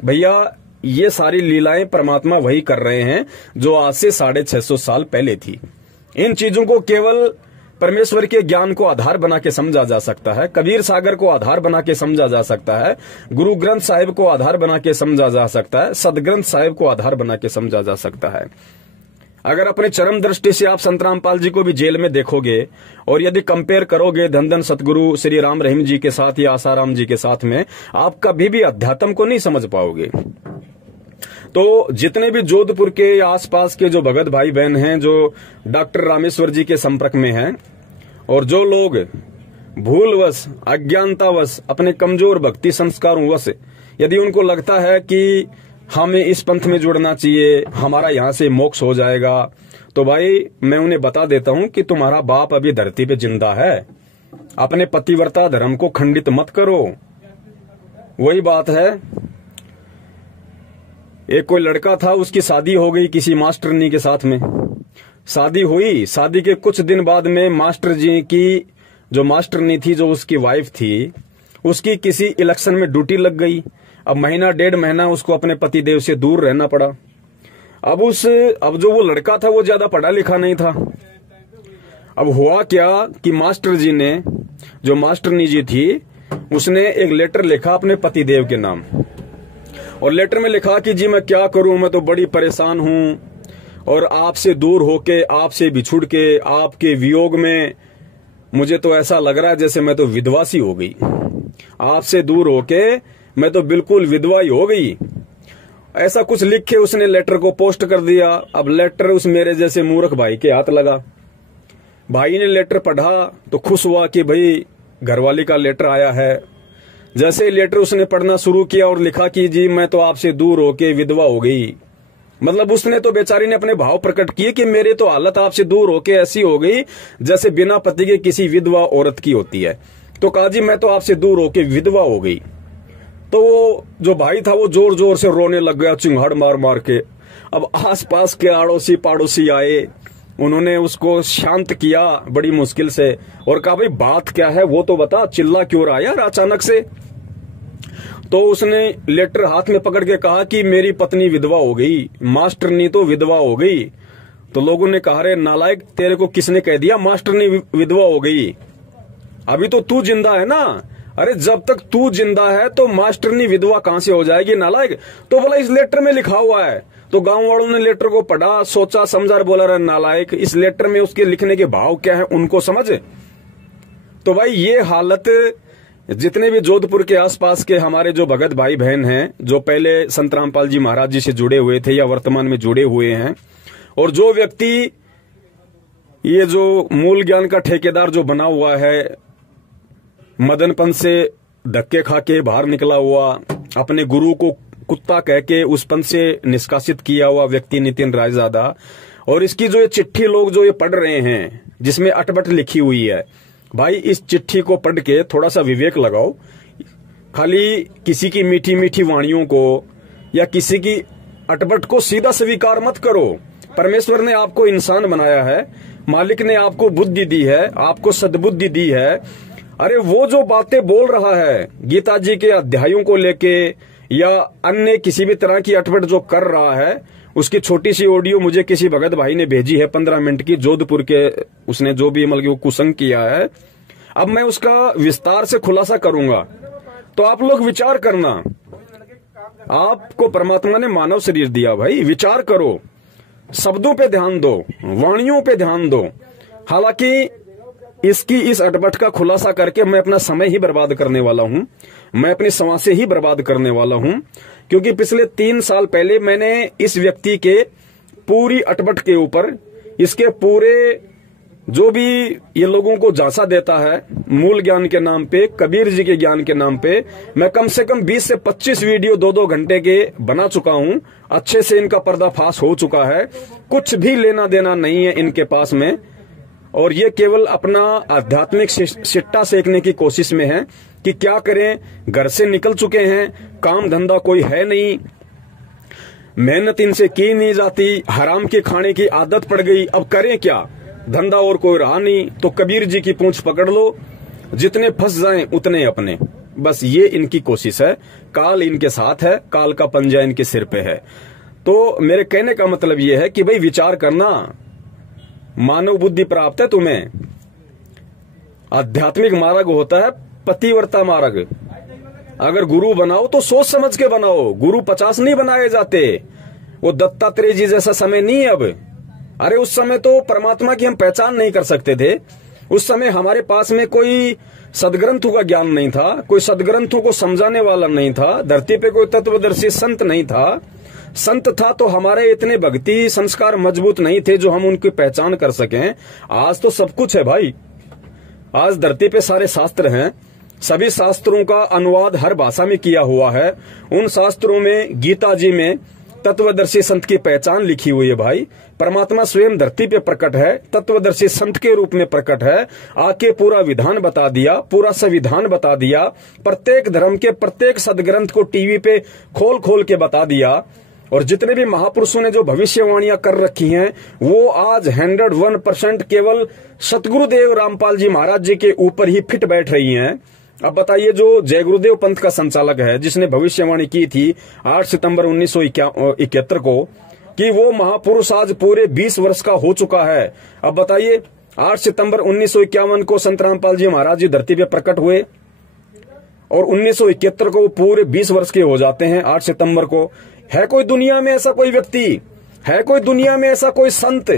भैया ये सारी लीलाएं परमात्मा वही कर रहे हैं जो आज से 650 साल पहले थी। इन चीजों को केवल परमेश्वर के ज्ञान को आधार बना के समझा जा सकता है, कबीर सागर को आधार बना के समझा जा सकता है, गुरु ग्रंथ साहिब को आधार बना के समझा जा सकता है, सदग्रंथ साहिब को आधार बना के समझा जा सकता है। अगर अपने चरम दृष्टि से आप संत रामपाल जी को भी जेल में देखोगे और यदि कंपेयर करोगे धन धन सतगुरु श्री राम रहीम जी के साथ या आसाराम जी के साथ में, आप कभी भी अध्यात्म को नहीं समझ पाओगे। तो जितने भी जोधपुर के या आसपास के जो भगत भाई बहन हैं जो डॉक्टर रामेश्वर जी के संपर्क में हैं, और जो लोग भूलवश अज्ञानतावश अपने कमजोर भक्ति संस्कारों वश यदि उनको लगता है कि हमें इस पंथ में जुड़ना चाहिए, हमारा यहां से मोक्ष हो जाएगा, तो भाई मैं उन्हें बता देता हूं कि तुम्हारा बाप अभी धरती पे जिंदा है। अपने पतिव्रता धर्म को खंडित मत करो। वही बात है, एक कोई लड़का था, उसकी शादी हो गई किसी मास्टरनी के साथ में। शादी हुई, शादी के कुछ दिन बाद में मास्टर जी की जो मास्टरनी थी, जो उसकी वाइफ थी, उसकी किसी इलेक्शन में ड्यूटी लग गई। अब महीना डेढ़ महीना उसको अपने पतिदेव से दूर रहना पड़ा। अब जो वो लड़का था वो ज्यादा पढ़ा लिखा नहीं था। अब हुआ क्या कि मास्टर जी ने, जो मास्टरनी जी थी, उसने एक लेटर लिखा अपने पतिदेव के नाम, और लेटर में लिखा कि जी मैं क्या करूं, मैं तो बड़ी परेशान हूं और आपसे दूर होके, आपसे बिछुड़ के, आपके वियोग में मुझे तो ऐसा लग रहा है जैसे मैं तो विधवा सी हो गई। आपसे दूर होके मैं तो बिल्कुल विधवा ही हो गई। ऐसा कुछ लिख के उसने लेटर को पोस्ट कर दिया। अब लेटर उस मेरे जैसे मूर्ख भाई के हाथ लगा। भाई ने लेटर पढ़ा तो खुश हुआ कि भाई घरवाली का लेटर आया है। जैसे ही लेटर उसने पढ़ना शुरू किया और लिखा कि जी मैं तो आपसे दूर होके विधवा हो गई, मतलब उसने तो बेचारी ने अपने भाव प्रकट किए कि मेरे तो हालत आपसे दूर होके ऐसी हो गई जैसे बिना पति के किसी विधवा औरत की होती है। तो कहा जी मैं तो आपसे दूर होके विधवा हो गई। तो वो जो भाई था वो जोर जोर से रोने लग गया, चिंगाड़ मार मार के। अब आसपास के आड़ोसी पाड़ोसी आए, उन्होंने उसको शांत किया बड़ी मुश्किल से और कहा भाई बात क्या है वो तो बता, चिल्ला क्यों रहा यार अचानक से। तो उसने लेटर हाथ में पकड़ के कहा कि मेरी पत्नी विधवा हो गई, मास्टरनी तो विधवा हो गई। तो लोगों ने कहा रे नालायक, तेरे को किसने कह दिया मास्टरनी विधवा हो गई? अभी तो तू जिंदा है ना। अरे जब तक तू जिंदा है तो मास्टरनी विधवा कहां से हो जाएगी नालायक? तो बोला इस लेटर में लिखा हुआ है। तो गांव वालों ने लेटर को पढ़ा, सोचा समझा, बोला रे नालायक, इस लेटर में उसके लिखने के भाव क्या है उनको समझ। तो भाई ये हालत जितने भी जोधपुर के आसपास के हमारे जो भगत भाई बहन हैं, जो पहले संत रामपाल जी महाराज जी से जुड़े हुए थे या वर्तमान में जुड़े हुए हैं, और जो व्यक्ति ये जो मूल ज्ञान का ठेकेदार जो बना हुआ है, मदनपंथ से धक्के खा के बाहर निकला हुआ, अपने गुरु को कुत्ता कह के उस पंथ से निष्कासित किया हुआ व्यक्ति नितिन रायजादा, और इसकी जो ये चिट्ठी लोग जो ये पढ़ रहे हैं जिसमें अटबट लिखी हुई है, भाई इस चिट्ठी को पढ़ के थोड़ा सा विवेक लगाओ। खाली किसी की मीठी मीठी वाणियों को या किसी की अटबट को सीधा स्वीकार मत करो। परमेश्वर ने आपको इंसान बनाया है, मालिक ने आपको बुद्धि दी है, आपको सद्बुद्धि दी है। अरे वो जो बातें बोल रहा है गीता जी के अध्यायों को लेके या अन्य किसी भी तरह की अटपट जो कर रहा है, उसकी छोटी सी ऑडियो मुझे किसी भगत भाई ने भेजी है 15 मिनट की, जोधपुर के, उसने जो भी मतलब कुसंग किया है। अब मैं उसका विस्तार से खुलासा करूंगा, तो आप लोग विचार करना। आपको परमात्मा ने मानव शरीर दिया, भाई विचार करो, शब्दों पे ध्यान दो, वाणियों पे ध्यान दो। हालांकि इसकी इस अटपट का खुलासा करके मैं अपना समय ही बर्बाद करने वाला हूं, मैं अपनी समासे ही बर्बाद करने वाला हूं, क्योंकि पिछले 3 साल पहले मैंने इस व्यक्ति के पूरी अटपट के ऊपर, इसके पूरे जो भी ये लोगों को झांसा देता है मूल ज्ञान के नाम पे, कबीर जी के ज्ञान के नाम पे, मैं कम से कम 20 से 25 वीडियो 2-2 घंटे के बना चुका हूं। अच्छे से इनका पर्दाफाश हो चुका है, कुछ भी लेना देना नहीं है इनके पास में, और ये केवल अपना आध्यात्मिक सिट्टा सेकने की कोशिश में है कि क्या करें। घर से निकल चुके हैं, काम धंधा कोई है नहीं, मेहनत इनसे की नहीं जाती, हराम के खाने की आदत पड़ गई, अब करें क्या, धंधा और कोई रहा नहीं, तो कबीर जी की पूंछ पकड़ लो, जितने फंस जाएं उतने अपने। बस ये इनकी कोशिश है, काल इनके साथ है, काल का पंजा इनके सिर पे है। तो मेरे कहने का मतलब ये है कि भाई विचार करना, मानव बुद्धि प्राप्त है तुम्हें, आध्यात्मिक मार्ग होता है पतिव्रता मार्ग। अगर गुरु बनाओ तो सोच समझ के बनाओ। गुरु 50 नहीं बनाए जाते। वो दत्तात्रेय जी जैसा समय नहीं है अब। अरे उस समय तो परमात्मा की हम पहचान नहीं कर सकते थे। उस समय हमारे पास में कोई सदग्रंथों का ज्ञान नहीं था, कोई सदग्रंथों को समझाने वाला नहीं था, धरती पे कोई तत्वदर्शी संत नहीं था। संत था तो हमारे इतने भक्ति संस्कार मजबूत नहीं थे जो हम उनकी पहचान कर सकें। आज तो सब कुछ है भाई। आज धरती पे सारे शास्त्र हैं। सभी शास्त्रों का अनुवाद हर भाषा में किया हुआ है। उन शास्त्रों में, गीता जी में तत्वदर्शी संत की पहचान लिखी हुई है भाई। परमात्मा स्वयं धरती पे प्रकट है, तत्वदर्शी संत के रूप में प्रकट है। आके पूरा विधान बता दिया, पूरा संविधान बता दिया, प्रत्येक धर्म के प्रत्येक सदग्रंथ को टीवी पे खोल खोल के बता दिया। और जितने भी महापुरुषों ने जो भविष्यवाणियां कर रखी हैं वो आज 101% केवल सतगुरुदेव रामपाल जी महाराज जी के ऊपर ही फिट बैठ रही हैं। अब बताइए, जो जय गुरुदेव पंथ का संचालक है, जिसने भविष्यवाणी की थी 8 सितंबर 1971 को कि वो महापुरुष आज पूरे 20 वर्ष का हो चुका है। अब बताइए, 8 सितंबर 1951 को संत रामपाल जी महाराज जी धरती पे प्रकट हुए और 1971 को पूरे 20 वर्ष के हो जाते हैं 8 सितंबर को। है कोई दुनिया में ऐसा कोई व्यक्ति, है कोई दुनिया में ऐसा कोई संत,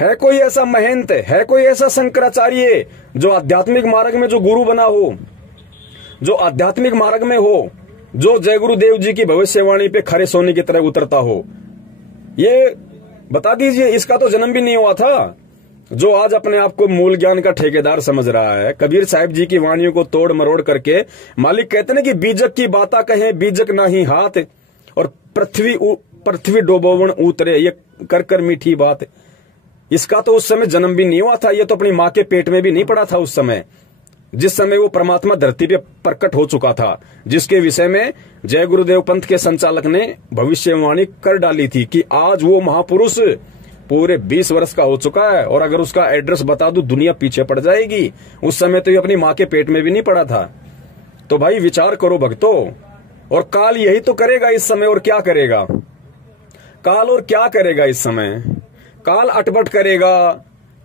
है कोई ऐसा महंत, है कोई ऐसा शंकराचार्य जो आध्यात्मिक मार्ग में जो गुरु बना हो, जो आध्यात्मिक मार्ग में हो, जो जय गुरुदेव जी की भविष्यवाणी पे खरे सोने की तरह उतरता हो? ये बता दीजिए। इसका तो जन्म भी नहीं हुआ था। जो आज अपने आप को मूल ज्ञान का ठेकेदार समझ रहा है, कबीर साहिब जी की वाणियों को तोड़ मरोड़ करके, मालिक कहते ना कि बीजक की बाता कहे बीजक नाही हाथ, और पृथ्वी डोबोवन उतरे, ये कर कर मीठी बात। इसका तो उस समय जन्म भी नहीं हुआ था। ये तो अपनी माँ के पेट में भी नहीं पड़ा था उस समय, जिस समय वो परमात्मा धरती पे प्रकट हो चुका था, जिसके विषय में जय गुरुदेव पंथ के संचालक ने भविष्यवाणी कर डाली थी कि आज वो महापुरुष पूरे 20 वर्ष का हो चुका है। और अगर उसका एड्रेस बता दूं दुनिया पीछे पड़ जाएगी। उस समय तो ये अपनी माँ के पेट में भी नहीं पड़ा था। तो भाई विचार करो भक्तों। और काल यही तो करेगा इस समय। और क्या करेगा काल? और क्या करेगा इस समय? काल अटपट करेगा,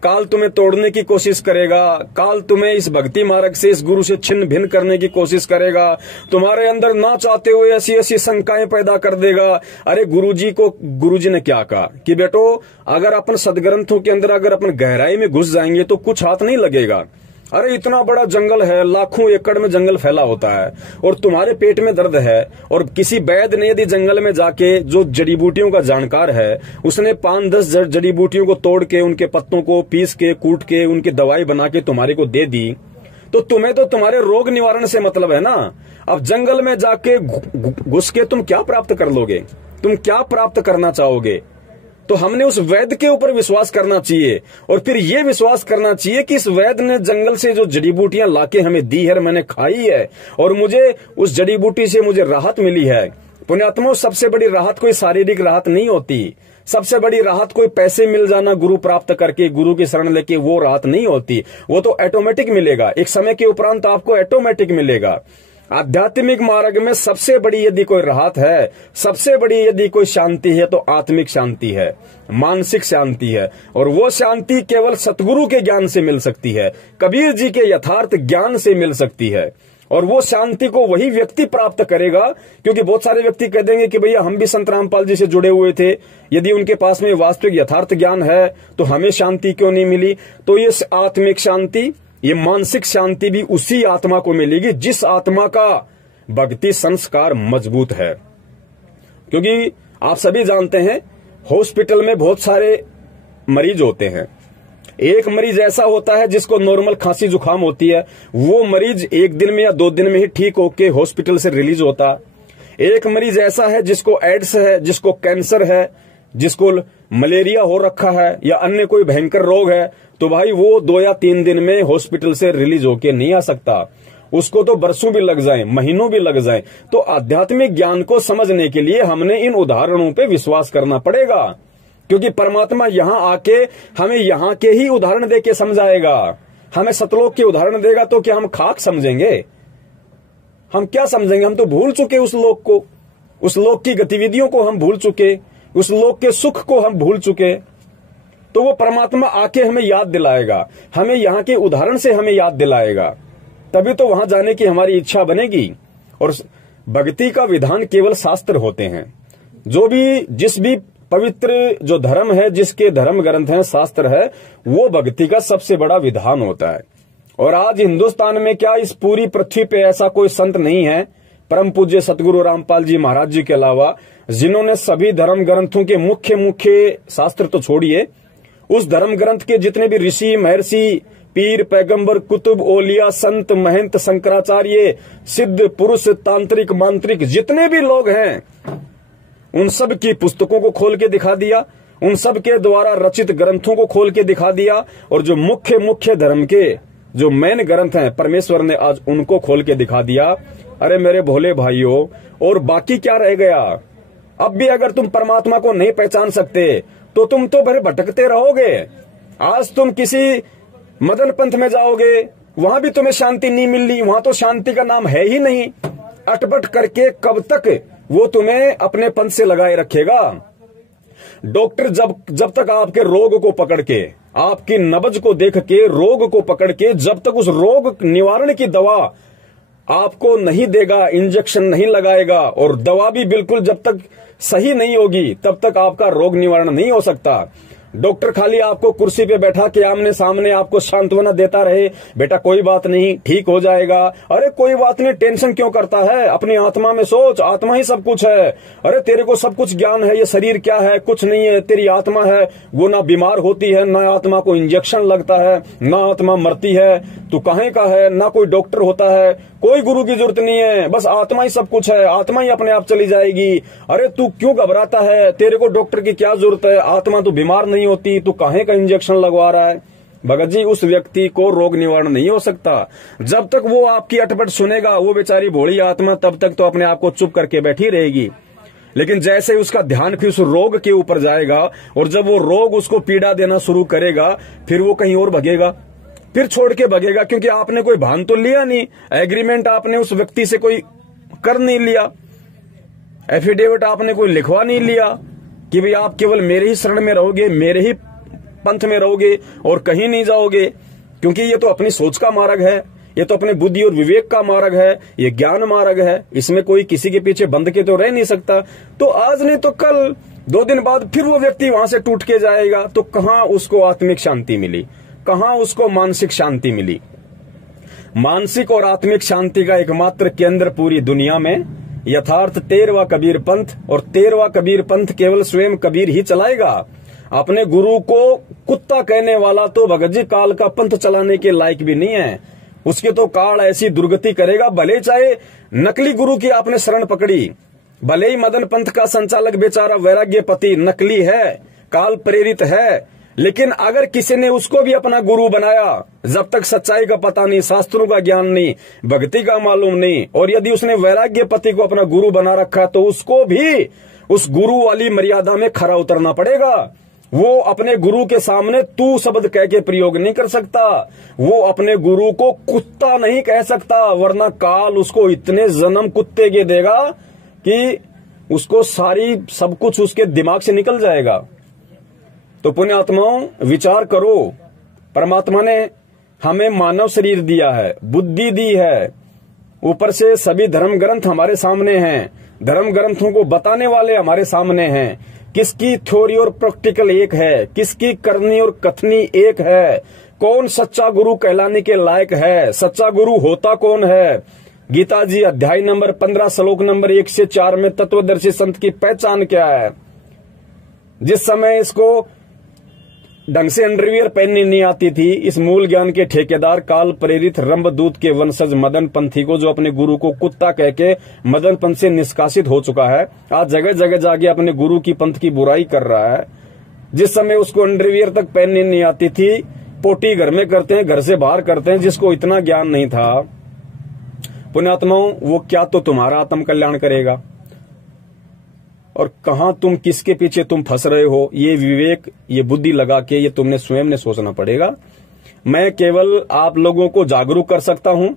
काल तुम्हें तोड़ने की कोशिश करेगा, काल तुम्हें इस भक्ति मार्ग से, इस गुरु से छिन्न भिन्न करने की कोशिश करेगा। तुम्हारे अंदर ना चाहते हुए ऐसी ऐसी शंकाएं पैदा कर देगा। अरे गुरुजी ने क्या कहा कि बेटो, अगर अपन सदग्रंथों के अंदर अगर अपन गहराई में घुस जाएंगे तो कुछ हाथ नहीं लगेगा। अरे इतना बड़ा जंगल है, लाखों एकड़ में जंगल फैला होता है, और तुम्हारे पेट में दर्द है, और किसी वैद्य ने यदि जंगल में जाके, जो जड़ी बूटियों का जानकार है, उसने 5-10 जड़ी बूटियों को तोड़ के, उनके पत्तों को पीस के, कूट के, उनकी दवाई बना के तुम्हारे को दे दी, तो तुम्हें तो तुम्हारे रोग निवारण से मतलब है ना। अब जंगल में जाके घुस के तुम क्या प्राप्त कर लोगे? तुम क्या प्राप्त करना चाहोगे? तो हमने उस वैद्य के ऊपर विश्वास करना चाहिए, और फिर ये विश्वास करना चाहिए कि इस वैद्य ने जंगल से जो जड़ी बूटियां लाके हमें दी है, मैंने खाई है, और मुझे उस जड़ी बूटी से मुझे राहत मिली है। पुण्यात्माओं, सबसे बड़ी राहत कोई शारीरिक राहत नहीं होती। सबसे बड़ी राहत कोई पैसे मिल जाना गुरु प्राप्त करके, गुरु की शरण लेके, वो राहत नहीं होती। वो तो ऑटोमेटिक मिलेगा, एक समय के उपरांत आपको ऑटोमेटिक मिलेगा। आध्यात्मिक मार्ग में सबसे बड़ी यदि कोई राहत है, सबसे बड़ी यदि कोई शांति है, तो आत्मिक शांति है, मानसिक शांति है। और वो शांति केवल सतगुरु के ज्ञान से मिल सकती है, कबीर जी के यथार्थ ज्ञान से मिल सकती है। और वो शांति को वही व्यक्ति प्राप्त करेगा, क्योंकि बहुत सारे व्यक्ति कह देंगे कि भैया हम भी संत रामपाल जी से जुड़े हुए थे, यदि उनके पास में वास्तविक यथार्थ ज्ञान है तो हमें शांति क्यों नहीं मिली? तो ये आत्मिक शांति, ये मानसिक शांति भी उसी आत्मा को मिलेगी जिस आत्मा का भक्ति संस्कार मजबूत है। क्योंकि आप सभी जानते हैं, हॉस्पिटल में बहुत सारे मरीज होते हैं। एक मरीज ऐसा होता है जिसको नॉर्मल खांसी जुकाम होती है, वो मरीज 1 दिन में या 2 दिन में ही ठीक होके हॉस्पिटल से रिलीज होता। एक मरीज ऐसा है जिसको एड्स है, जिसको कैंसर है, जिसको मलेरिया हो रखा है, या अन्य कोई भयंकर रोग है, तो भाई वो 2 या 3 दिन में हॉस्पिटल से रिलीज होके नहीं आ सकता। उसको तो बरसों भी लग जाएं, महीनों भी लग जाएं। तो आध्यात्मिक ज्ञान को समझने के लिए हमने इन उदाहरणों पे विश्वास करना पड़ेगा, क्योंकि परमात्मा यहाँ आके हमें यहाँ के ही उदाहरण दे के समझाएगा। हमें सतलोक के उदाहरण देगा तो क्या हम खाक समझेंगे? हम क्या समझेंगे? हम तो भूल चुके उस लोक को, उस लोक की गतिविधियों को हम भूल चुके, उस लोक के सुख को हम भूल चुके। तो वो परमात्मा आके हमें याद दिलाएगा, हमें यहाँ के उदाहरण से हमें याद दिलाएगा, तभी तो वहां जाने की हमारी इच्छा बनेगी। और भक्ति का विधान केवल शास्त्र होते हैं। जो भी जिस भी पवित्र जो धर्म है, जिसके धर्म ग्रंथ हैं, शास्त्र है, वो भक्ति का सबसे बड़ा विधान होता है। और आज हिंदुस्तान में क्या, इस पूरी पृथ्वी पे ऐसा कोई संत नहीं है परम पूज्य सतगुरु रामपाल जी महाराज जी के अलावा, जिन्होंने सभी धर्म ग्रंथों के मुख्य शास्त्र तो छोड़िए, उस धर्म ग्रंथ के जितने भी ऋषि महर्षि, पीर, पैगंबर, कुतुब, ओलिया, संत, महंत, शंकराचार्य, सिद्ध पुरुष, तांत्रिक, मांत्रिक, जितने भी लोग हैं, उन सब की पुस्तकों को खोल के दिखा दिया, उन सब के द्वारा रचित ग्रंथों को खोल के दिखा दिया, और जो मुख्य धर्म के जो मेन ग्रंथ हैं, परमेश्वर ने आज उनको खोल के दिखा दिया। अरे मेरे भोले भाइयों, और बाकी क्या रह गया? अब भी अगर तुम परमात्मा को नहीं पहचान सकते तो तुम तो भरे भटकते रहोगे। आज तुम किसी मदन पंथ में जाओगे, वहां भी तुम्हें शांति नहीं मिल रही, वहां तो शांति का नाम है ही नहीं। अटपट करके कब तक वो तुम्हें अपने पंथ से लगाए रखेगा? डॉक्टर जब तक आपके रोग को पकड़ के, आपकी नब्ज को देख के, रोग को पकड़ के, जब तक उस रोग निवारण की दवा आपको नहीं देगा, इंजेक्शन नहीं लगाएगा, और दवा भी बिल्कुल जब तक सही नहीं होगी, तब तक आपका रोग निवारण नहीं हो सकता। डॉक्टर खाली आपको कुर्सी पे बैठा के आमने सामने आपको सांत्वना देता रहे, बेटा कोई बात नहीं, ठीक हो जाएगा। अरे कोई बात नहीं, टेंशन क्यों करता है? अपनी आत्मा में सोच, आत्मा ही सब कुछ है। अरे तेरे को सब कुछ ज्ञान है, ये शरीर क्या है? कुछ नहीं है, तेरी आत्मा है, वो ना बीमार होती है, ना आत्मा को इंजेक्शन लगता है, ना आत्मा मरती है। तू कहाँ का है? ना कोई डॉक्टर होता है, कोई गुरु की जरूरत नहीं है, बस आत्मा ही सब कुछ है, आत्मा ही अपने आप चली जाएगी। अरे तू क्यों घबराता है? तेरे को डॉक्टर की क्या जरूरत है? आत्मा तो बीमार नहीं होती, तू काहे का इंजेक्शन लगवा रहा है? भगत जी, उस व्यक्ति को रोग निवारण नहीं हो सकता। जब तक वो आपकी अटपट सुनेगा, वो बेचारी भोली आत्मा तब तक तो अपने आप को चुप करके बैठी रहेगी। लेकिन जैसे ही उसका ध्यान फिर उस रोग के ऊपर जाएगा, और जब वो रोग उसको पीड़ा देना शुरू करेगा, फिर वो कहीं और भगेगा, फिर छोड़ के भगेगा, क्योंकि आपने कोई भान तो लिया नहीं, एग्रीमेंट आपने उस व्यक्ति से कोई कर नहीं लिया, एफिडेविट आपने कोई लिखवा नहीं लिया कि भाई आप केवल मेरे ही शरण में रहोगे, मेरे ही पंथ में रहोगे और कहीं नहीं जाओगे। क्योंकि ये तो अपनी सोच का मार्ग है, ये तो अपने बुद्धि और विवेक का मार्ग है, ये ज्ञान मार्ग है, इसमें कोई किसी के पीछे बंध के तो रह नहीं सकता। तो आज नहीं तो कल, 2 दिन बाद फिर वो व्यक्ति वहां से टूट के जाएगा, तो कहां उसको आत्मिक शांति मिली, कहां उसको मानसिक शांति मिली? मानसिक और आत्मिक शांति का एकमात्र केंद्र पूरी दुनिया में यथार्थ 13वां कबीर पंथ, और 13वां कबीर पंथ केवल स्वयं कबीर ही चलाएगा। अपने गुरु को कुत्ता कहने वाला तो भगत जी काल का पंथ चलाने के लायक भी नहीं है। उसके तो काल ऐसी दुर्गति करेगा, भले चाहे नकली गुरु की आपने शरण पकड़ी, भले ही मदन पंथ का संचालक बेचारा वैराग्य पति नकली है, काल प्रेरित है, लेकिन अगर किसी ने उसको भी अपना गुरु बनाया, जब तक सच्चाई का पता नहीं, शास्त्रों का ज्ञान नहीं, भक्ति का मालूम नहीं, और यदि उसने वैराग्य पति को अपना गुरु बना रखा, तो उसको भी उस गुरु वाली मर्यादा में खरा उतरना पड़ेगा। वो अपने गुरु के सामने तू शब्द कह के प्रयोग नहीं कर सकता, वो अपने गुरु को कुत्ता नहीं कह सकता, वरना काल उसको इतने जन्म कुत्ते के देगा कि उसको सारी सब कुछ उसके दिमाग से निकल जाएगा। तो पुण्यात्माओं, विचार करो, परमात्मा ने हमें मानव शरीर दिया है, बुद्धि दी है, ऊपर से सभी धर्म ग्रंथ हमारे सामने हैं, धर्म ग्रंथों को बताने वाले हमारे सामने हैं। किसकी थ्योरी और प्रैक्टिकल एक है, किसकी करनी और कथनी एक है, कौन सच्चा गुरु कहलाने के लायक है, सच्चा गुरु होता कौन है। गीता जी अध्याय नंबर 15 श्लोक नंबर 1 से 4 में तत्वदर्शी संत की पहचान क्या है। जिस समय इसको ढंग से अंडरवियर पहननी नहीं आती थी, इस मूल ज्ञान के ठेकेदार काल प्रेरित रंभदूत के वंशज मदन पंथी को, जो अपने गुरु को कुत्ता कह के मदन पंथ से निष्कासित हो चुका है, आज जगह जगह जाके अपने गुरु की पंथ की बुराई कर रहा है। जिस समय उसको अंडरवियर तक पहननी नहीं आती थी, पोटी घर में करते हैं, घर से बाहर करते हैं, जिसको इतना ज्ञान नहीं था, पुण्यात्माओं, वो क्या तो तुम्हारा आत्म कल्याण करेगा, और कहां तुम किसके पीछे तुम फंस रहे हो, ये विवेक, ये बुद्धि लगा के ये तुमने स्वयं ने सोचना पड़ेगा। मैं केवल आप लोगों को जागरूक कर सकता हूं,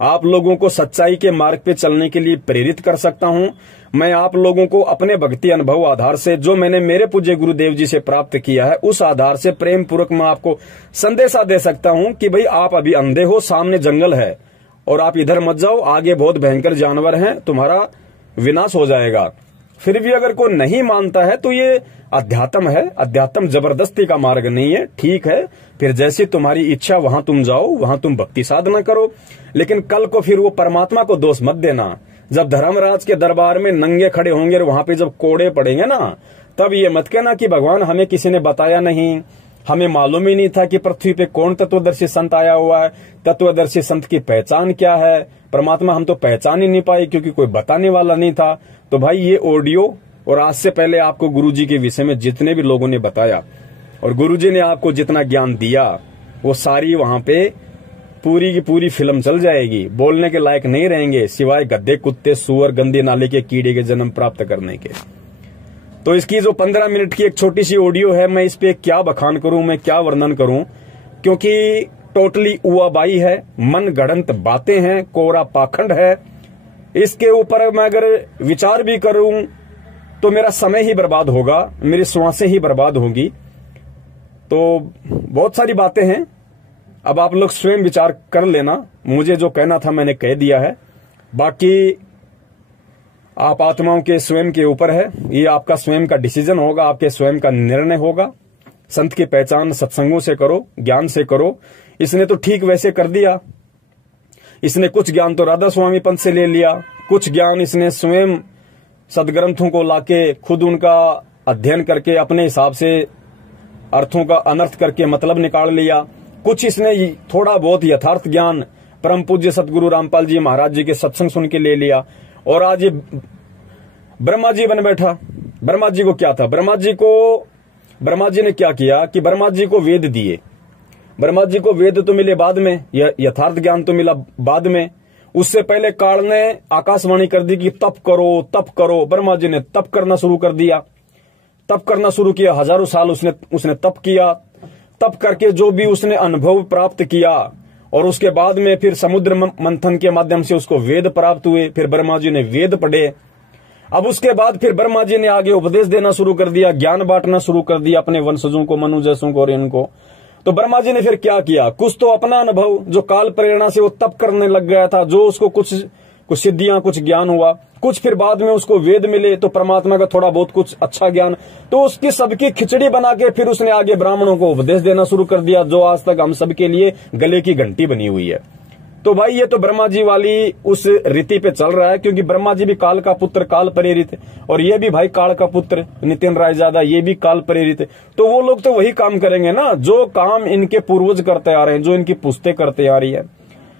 आप लोगों को सच्चाई के मार्ग पे चलने के लिए प्रेरित कर सकता हूं। मैं आप लोगों को अपने भक्ति अनुभव आधार से, जो मैंने मेरे पूज्य गुरुदेव जी से प्राप्त किया है, उस आधार से प्रेम पूर्वक मैं आपको संदेशा दे सकता हूं कि भाई आप अभी अंधे हो, सामने जंगल है और आप इधर मत जाओ, आगे बहुत भयंकर जानवर हैं, तुम्हारा विनाश हो जाएगा। फिर भी अगर कोई नहीं मानता है तो ये अध्यात्म है। अध्यात्म जबरदस्ती का मार्ग नहीं है। ठीक है, फिर जैसी तुम्हारी इच्छा वहां तुम जाओ, वहां तुम भक्ति साधना करो, लेकिन कल को फिर वो परमात्मा को दोष मत देना। जब धर्मराज के दरबार में नंगे खड़े होंगे और वहां पे जब कोड़े पड़ेंगे ना, तब ये मत कहना कि भगवान हमें किसी ने बताया नहीं, हमें मालूम ही नहीं था कि पृथ्वी पे कौन तत्वदर्शी संत आया हुआ है, तत्वदर्शी संत की पहचान क्या है। परमात्मा हम तो पहचान ही नहीं पाए क्योंकि कोई बताने वाला नहीं था। तो भाई ये ऑडियो और आज से पहले आपको गुरुजी के विषय में जितने भी लोगों ने बताया और गुरुजी ने आपको जितना ज्ञान दिया, वो सारी वहां पे पूरी की पूरी फिल्म चल जाएगी। बोलने के लायक नहीं रहेंगे सिवाय गद्दे, कुत्ते, सुअर, गंदे नाले के कीड़े के जन्म प्राप्त करने के। तो इसकी जो 15 मिनट की एक छोटी सी ऑडियो है, मैं इस पे क्या बखान करूं, मैं क्या वर्णन करूं, क्योंकि टोटली उआबाई है, मन गढ़ंत बातें हैं, कोरा पाखंड है। इसके ऊपर मैं अगर विचार भी करूं तो मेरा समय ही बर्बाद होगा, मेरी श्वासें ही बर्बाद होंगी। तो बहुत सारी बातें हैं, अब आप लोग स्वयं विचार कर लेना। मुझे जो कहना था मैंने कह दिया है, बाकी आप आत्माओं के स्वयं के ऊपर है। ये आपका स्वयं का डिसीजन होगा, आपके स्वयं का निर्णय होगा। संत की पहचान सत्संगों से करो, ज्ञान से करो। इसने तो ठीक वैसे कर दिया, इसने कुछ ज्ञान तो राधा स्वामी पंथ से ले लिया, कुछ ज्ञान इसने स्वयं सदग्रंथों को लाके खुद उनका अध्ययन करके अपने हिसाब से अर्थों का अनर्थ करके मतलब निकाल लिया। कुछ इसने थोड़ा बहुत यथार्थ ज्ञान परम पूज्य सतगुरु रामपाल जी महाराज जी के सत्संग सुन के ले लिया और आज ये ब्रह्मा जी बन बैठा। ब्रह्मा जी को क्या था, ब्रह्मा जी ने क्या किया कि ब्रह्मा जी को वेद दिए। ब्रह्मा जी को वेद तो मिले बाद में, यथार्थ ज्ञान तो मिला बाद में। उससे पहले काल ने आकाशवाणी कर दी कि तप करो तप करो। ब्रह्मा जी ने तप करना शुरू कर दिया, तप करना शुरू किया। हजारों साल उसने तप किया। तप करके जो भी उसने अनुभव प्राप्त किया और उसके बाद में फिर समुद्र मंथन के माध्यम से उसको वेद प्राप्त हुए। फिर ब्रह्मा जी ने वेद पढ़े। अब उसके बाद फिर ब्रह्मा जी ने आगे उपदेश देना शुरू कर दिया, ज्ञान बांटना शुरू कर दिया अपने वंशजों को, मनु जैसों को और इनको। तो ब्रह्मा जी ने फिर क्या किया, कुछ तो अपना अनुभव जो काल प्रेरणा से वो तप करने लग गया था, जो उसको कुछ सिद्धियां, कुछ ज्ञान हुआ, कुछ फिर बाद में उसको वेद मिले तो परमात्मा का थोड़ा बहुत कुछ अच्छा ज्ञान, तो उसकी सबकी खिचड़ी बना के फिर उसने आगे ब्राह्मणों को उपदेश देना शुरू कर दिया, जो आज तक हम सबके लिए गले की घंटी बनी हुई है। तो भाई ये तो ब्रह्मा जी वाली उस रीति पे चल रहा है, क्योंकि ब्रह्मा जी भी काल का पुत्र, काल प्रेरित, और ये भी भाई काल का पुत्र नितिन रायजादा, ये भी काल प्रेरित। तो वो लोग तो वही काम करेंगे ना जो काम इनके पूर्वज करते आ रहे हैं, जो इनकी पुश्तें करते आ रही है।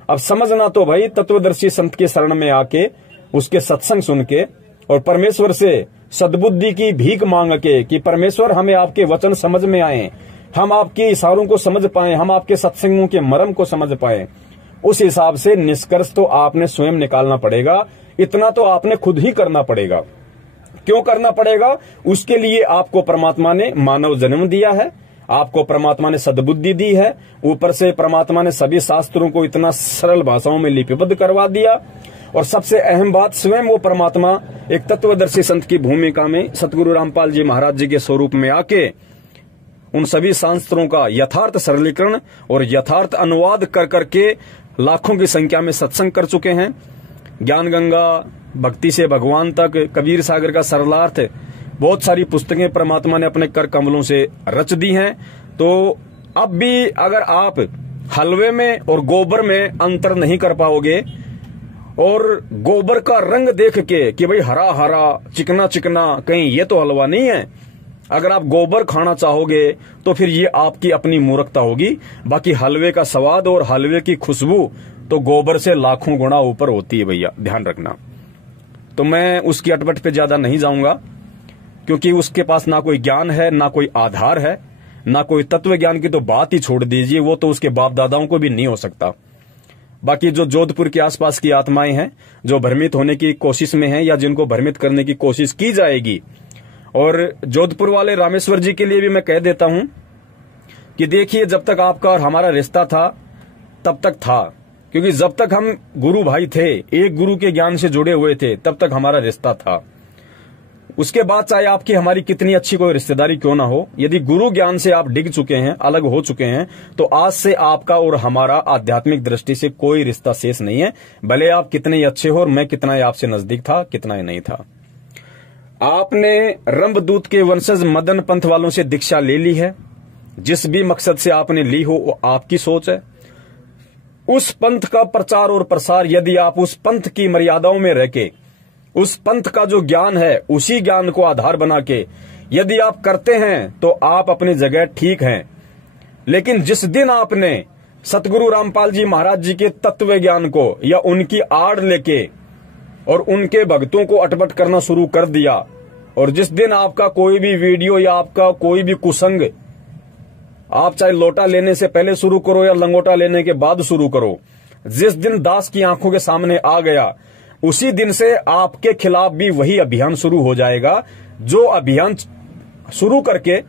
अब समझना तो भाई तत्वदर्शी संत के शरण में आके उसके सत्संग सुन के और परमेश्वर से सद्बुद्धि की भीख मांग के कि परमेश्वर हमें आपके वचन समझ में आए, हम आपके इशारों को समझ पाए, हम आपके सत्संगों के मर्म को समझ पाए, उस हिसाब से निष्कर्ष तो आपने स्वयं निकालना पड़ेगा। इतना तो आपने खुद ही करना पड़ेगा। क्यों करना पड़ेगा? उसके लिए आपको परमात्मा ने मानव जन्म दिया है, आपको परमात्मा ने सद्बुद्धि दी है, ऊपर से परमात्मा ने सभी शास्त्रों को इतना सरल भाषाओं में लिपिबद्ध करवा दिया, और सबसे अहम बात स्वयं वो परमात्मा एक तत्वदर्शी संत की भूमिका में सतगुरु रामपाल जी महाराज जी के स्वरूप में आके उन सभी शास्त्रों का यथार्थ सरलीकरण और यथार्थ अनुवाद कर करके लाखों की संख्या में सत्संग कर चुके हैं। ज्ञान गंगा, भक्ति से भगवान तक, कबीर सागर का सरलार्थ, बहुत सारी पुस्तकें परमात्मा ने अपने कर कमलों से रच दी हैं। तो अब भी अगर आप हलवे में और गोबर में अंतर नहीं कर पाओगे और गोबर का रंग देख के कि भाई हरा हरा चिकना चिकना, कहीं ये तो हलवा नहीं है, अगर आप गोबर खाना चाहोगे तो फिर ये आपकी अपनी मूर्खता होगी। बाकी हलवे का स्वाद और हलवे की खुशबू तो गोबर से लाखों गुना ऊपर होती है भैया, ध्यान रखना। तो मैं उसकी अटपट पे ज्यादा नहीं जाऊंगा, क्योंकि उसके पास ना कोई ज्ञान है, ना कोई आधार है, ना कोई तत्व ज्ञान की तो बात ही छोड़ दीजिए, वो तो उसके बाप दादाओं को भी नहीं हो सकता। बाकी जो जोधपुर के आसपास की आत्माएं हैं जो भ्रमित होने की कोशिश में हैं या जिनको भ्रमित करने की कोशिश की जाएगी, और जोधपुर वाले रामेश्वर जी के लिए भी मैं कह देता हूं कि देखिए, जब तक आपका और हमारा रिश्ता था तब तक था, क्योंकि जब तक हम गुरु भाई थे, एक गुरु के ज्ञान से जुड़े हुए थे, तब तक हमारा रिश्ता था। उसके बाद चाहे आपकी हमारी कितनी अच्छी कोई रिश्तेदारी क्यों ना हो, यदि गुरु ज्ञान से आप डिग चुके हैं, अलग हो चुके हैं, तो आज से आपका और हमारा आध्यात्मिक दृष्टि से कोई रिश्ता शेष नहीं है। भले आप कितने ही अच्छे हो और मैं कितना ही आपसे नजदीक था, कितना ही नहीं था। आपने रंभदूत के वंशज मदन पंथ वालों से दीक्षा ले ली है। जिस भी मकसद से आपने ली हो वो आपकी सोच है। उस पंथ का प्रचार और प्रसार यदि आप उस पंथ की मर्यादाओं में रह के, उस पंथ का जो ज्ञान है उसी ज्ञान को आधार बना के यदि आप करते हैं तो आप अपनी जगह ठीक हैं। लेकिन जिस दिन आपने सतगुरु रामपाल जी महाराज जी के तत्व ज्ञान को या उनकी आड़ लेके और उनके भक्तों को अटपट करना शुरू कर दिया, और जिस दिन आपका कोई भी वीडियो या आपका कोई भी कुसंग, आप चाहे लोटा लेने से पहले शुरू करो या लंगोटा लेने के बाद शुरू करो, जिस दिन दास की आंखों के सामने आ गया, उसी दिन से आपके खिलाफ भी वही अभियान शुरू हो जाएगा। जो अभियान शुरू करके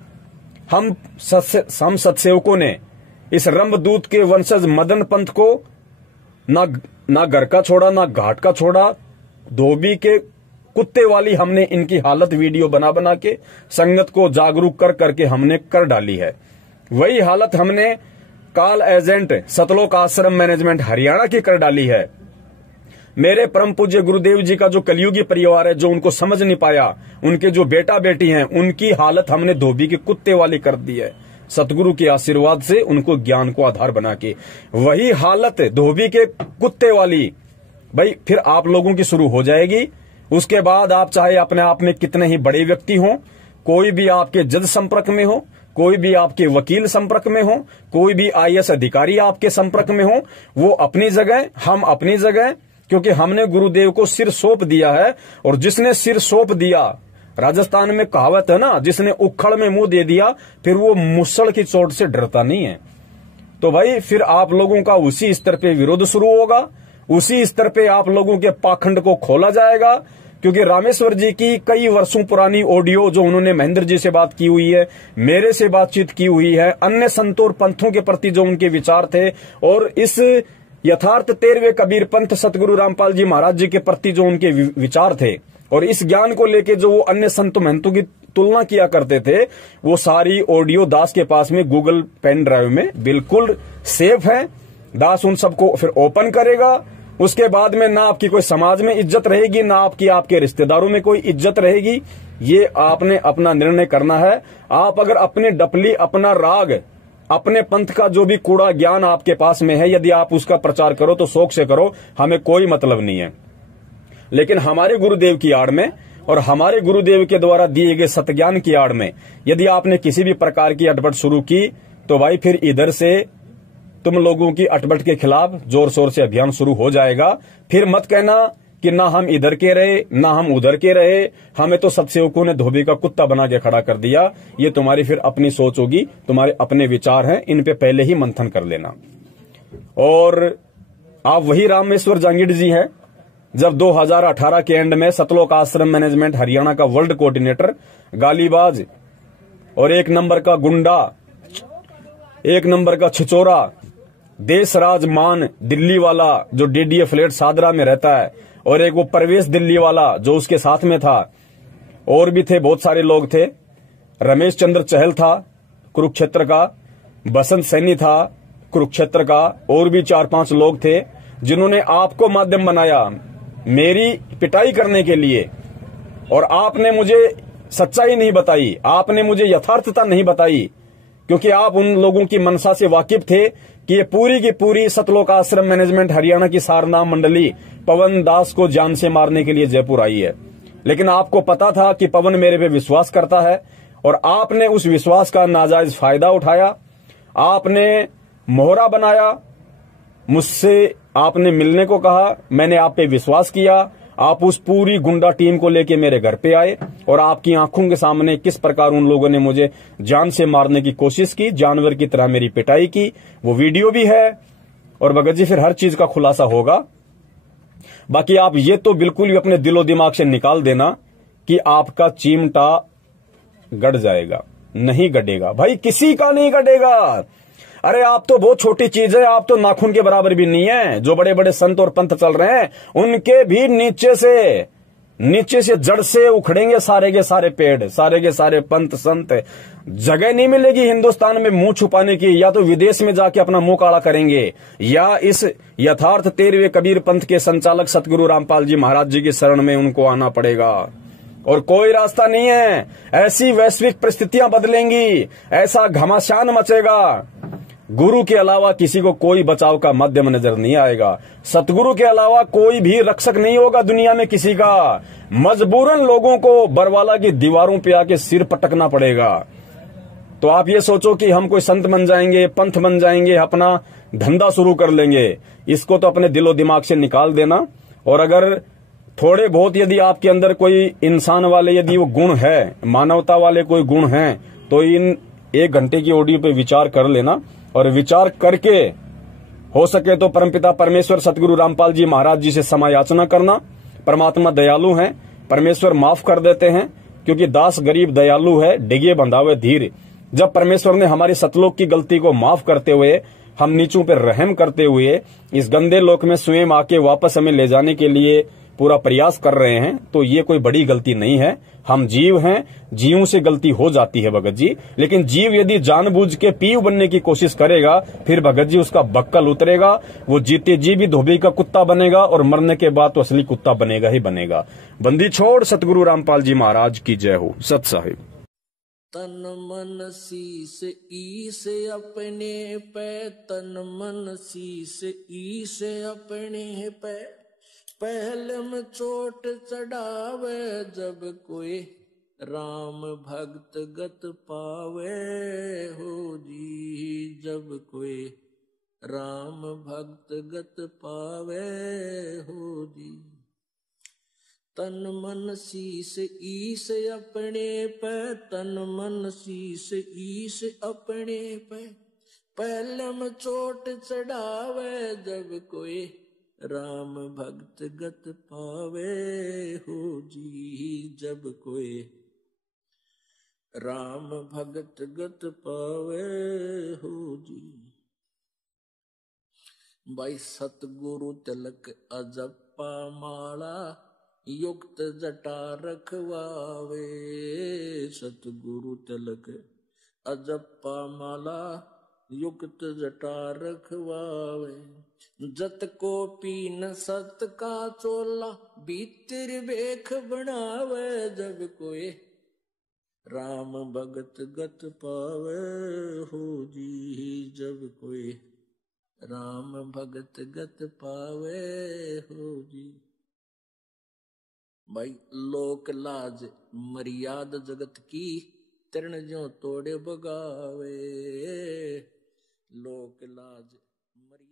हम सत्सेवकों ने इस रंभदूत के वंशज मदन पंथ को ना घर का छोड़ा, ना घाट का छोड़ा, धोबी के कुत्ते वाली हमने इनकी हालत वीडियो बना बना के संगत को जागरूक कर करके हमने कर डाली है। वही हालत हमने काल एजेंट सतलोक आश्रम मैनेजमेंट हरियाणा की कर डाली है। मेरे परम पूज्य गुरुदेव जी का जो कलयुगी परिवार है, जो उनको समझ नहीं पाया, उनके जो बेटा बेटी हैं, उनकी हालत हमने धोबी के कुत्ते वाली कर दी है। सतगुरु के आशीर्वाद से उनको ज्ञान को आधार बना के वही हालत धोबी के कुत्ते वाली भाई फिर आप लोगों की शुरू हो जाएगी। उसके बाद आप चाहे अपने आप में कितने ही बड़े व्यक्ति हों, कोई भी आपके जज संपर्क में हो, कोई भी आपके वकील संपर्क में हो, कोई भी आईएएस अधिकारी आपके संपर्क में हो, वो अपनी जगह, हम अपनी जगह, क्योंकि हमने गुरुदेव को सिर सौंप दिया है। और जिसने सिर सौंप दिया, राजस्थान में कहावत है ना, जिसने उखड़ में मुंह दे दिया फिर वो मुसल की चोट से डरता नहीं है। तो भाई फिर आप लोगों का उसी स्तर पे विरोध शुरू होगा, उसी स्तर पे आप लोगों के पाखंड को खोला जाएगा। क्योंकि रामेश्वर जी की कई वर्षों पुरानी ऑडियो जो उन्होंने महेंद्र जी से बात की हुई है, मेरे से बातचीत की हुई है, अन्य संतों और पंथों के प्रति जो उनके विचार थे, और इस यथार्थ 13वें कबीर पंथ सतगुरु रामपाल जी महाराज जी के प्रति जो उनके विचार थे, और इस ज्ञान को लेके जो वो अन्य संतों महंतों की तुलना किया करते थे, वो सारी ऑडियो दास के पास में गूगल पेन ड्राइव में बिल्कुल सेफ है। दास उन सबको फिर ओपन करेगा। उसके बाद में ना आपकी कोई समाज में इज्जत रहेगी, ना आपकी आपके रिश्तेदारों में कोई इज्जत रहेगी। ये आपने अपना निर्णय करना है। आप अगर अपने डपली, अपना राग, अपने पंथ का जो भी कूड़ा ज्ञान आपके पास में है, यदि आप उसका प्रचार करो तो शौक से करो, हमें कोई मतलब नहीं है। लेकिन हमारे गुरुदेव की आड़ में और हमारे गुरुदेव के द्वारा दिए गए सतज्ञान की आड़ में यदि आपने किसी भी प्रकार की अटपट शुरू की, तो भाई फिर इधर से तुम लोगों की अटपट के खिलाफ जोर शोर से अभियान शुरू हो जाएगा। फिर मत कहना कि ना हम इधर के रहे, ना हम उधर के रहे, हमें तो सत्सेवकों ने धोबी का कुत्ता बना के खड़ा कर दिया। ये तुम्हारी फिर अपनी सोच होगी, तुम्हारे अपने विचार हैं, इन पे पहले ही मंथन कर लेना। और आप वही रामेश्वर जांगीड़ जी हैं जब 2018 के एंड में सतलोक आश्रम मैनेजमेंट हरियाणा का वर्ल्ड कोऑर्डिनेटर, गालीबाज और एक नंबर का गुंडा, एक नंबर का छिचोरा, देशराज मान दिल्ली वाला जो डीडीए फ्लैट सादरा में रहता है, और एक वो परवेश दिल्ली वाला जो उसके साथ में था, और भी थे, बहुत सारे लोग थे। रमेश चंद्र चहल था कुरुक्षेत्र का, बसंत सैनी था कुरुक्षेत्र का, और भी 4-5 लोग थे जिन्होंने आपको माध्यम बनाया मेरी पिटाई करने के लिए। और आपने मुझे सच्चाई नहीं बताई, आपने मुझे यथार्थता नहीं बताई, क्योंकि आप उन लोगों की मनसा से वाकिफ थे कि ये पूरी की पूरी सतलोक आश्रम मैनेजमेंट हरियाणा की सारनाम मंडली पवन दास को जान से मारने के लिए जयपुर आई है। लेकिन आपको पता था कि पवन मेरे पे विश्वास करता है, और आपने उस विश्वास का नाजायज फायदा उठाया। आपने मोहरा बनाया, मुझसे आपने मिलने को कहा, मैंने आप पे विश्वास किया। आप उस पूरी गुंडा टीम को लेके मेरे घर पे आए, और आपकी आंखों के सामने किस प्रकार उन लोगों ने मुझे जान से मारने की कोशिश की, जानवर की तरह मेरी पिटाई की, वो वीडियो भी है। और भगत जी फिर हर चीज का खुलासा होगा। बाकी आप ये तो बिल्कुल भी अपने दिलो दिमाग से निकाल देना कि आपका चिमटा गड़ जाएगा, नहीं गड़ेगा भाई, किसी का नहीं गड़ेगा। अरे आप तो बहुत छोटी चीज है, आप तो नाखून के बराबर भी नहीं है। जो बड़े बड़े संत और पंथ चल रहे हैं उनके भी नीचे से जड़ से उखड़ेंगे सारे के सारे पेड़, सारे के सारे पंथ संत। जगह नहीं मिलेगी हिंदुस्तान में मुंह छुपाने की, या तो विदेश में जाके अपना मुंह काला करेंगे, या इस यथार्थ 13वें कबीर पंथ के संचालक सतगुरु रामपाल जी महाराज जी की शरण में उनको आना पड़ेगा। और कोई रास्ता नहीं है। ऐसी वैश्विक परिस्थितियां बदलेंगी, ऐसा घमासान मचेगा, गुरु के अलावा किसी को कोई बचाव का माध्यम नजर नहीं आएगा। सतगुरु के अलावा कोई भी रक्षक नहीं होगा दुनिया में किसी का। मजबूरन लोगों को बरवाला की दीवारों पे आके सिर पटकना पड़ेगा। तो आप ये सोचो कि हम कोई संत बन जाएंगे, पंथ बन जाएंगे, अपना धंधा शुरू कर लेंगे, इसको तो अपने दिलो दिमाग से निकाल देना। और अगर थोड़े बहुत यदि आपके अंदर कोई इंसान वाले यदि वो गुण है, मानवता वाले कोई गुण हैं, तो इन 1 घंटे की ऑडियो पे विचार कर लेना। और विचार करके हो सके तो परमपिता परमेश्वर सतगुरु रामपाल जी महाराज जी से क्षमा याचना करना। परमात्मा दयालु हैं, परमेश्वर माफ कर देते हैं, क्योंकि दास गरीब दयालु है, डिगे बंधावे धीर। जब परमेश्वर ने हमारी सतलोक की गलती को माफ करते हुए, हम नीचों पर रहम करते हुए इस गंदे लोक में स्वयं आके वापस हमें ले जाने के लिए पूरा प्रयास कर रहे हैं, तो ये कोई बड़ी गलती नहीं है। हम जीव हैं, जीवों से गलती हो जाती है भगत जी, लेकिन जीव यदि जानबूझ के पीव बनने की कोशिश करेगा, फिर भगत जी उसका बक्कल उतरेगा, वो जीते जी भी धोबी का कुत्ता बनेगा, और मरने के बाद तो असली कुत्ता बनेगा ही बनेगा। बंदी छोड़ सतगुरु रामपाल जी महाराज की जय हो। सत साहिब। तन मन शीस ईस अपने पे, तन मन शीस ईस अपने पे, पहले में चोट चढ़ावे जब कोई राम भक्त गत पावे हो जी, जब कोई राम भक्त गत पावे हो जी। तन मन शीस ईस अपने पे, तन मन शीस ईस अपने पे, पहले में चोट चढ़ावे जब कोई राम भक्त गत पावे हो जी, जब कोई राम भक्त गत पावे हो जी। भाई सतगुरु तिलक अजप्पा माला, युक्त जटा रखवावे। सतगुरु तिलक अजप्पा माला, युक्त जटा रखवावे। जत को पीन सत का चोला, भीतर बेख बनावे जब कोई राम भगत गत पावे हो जी, जब कोई राम भगत गत पावे हो जी। भाई लोक लाज मर्याद जगत की, तृण ज्यों तोड़े बगावे। लोक लाज मर्यादा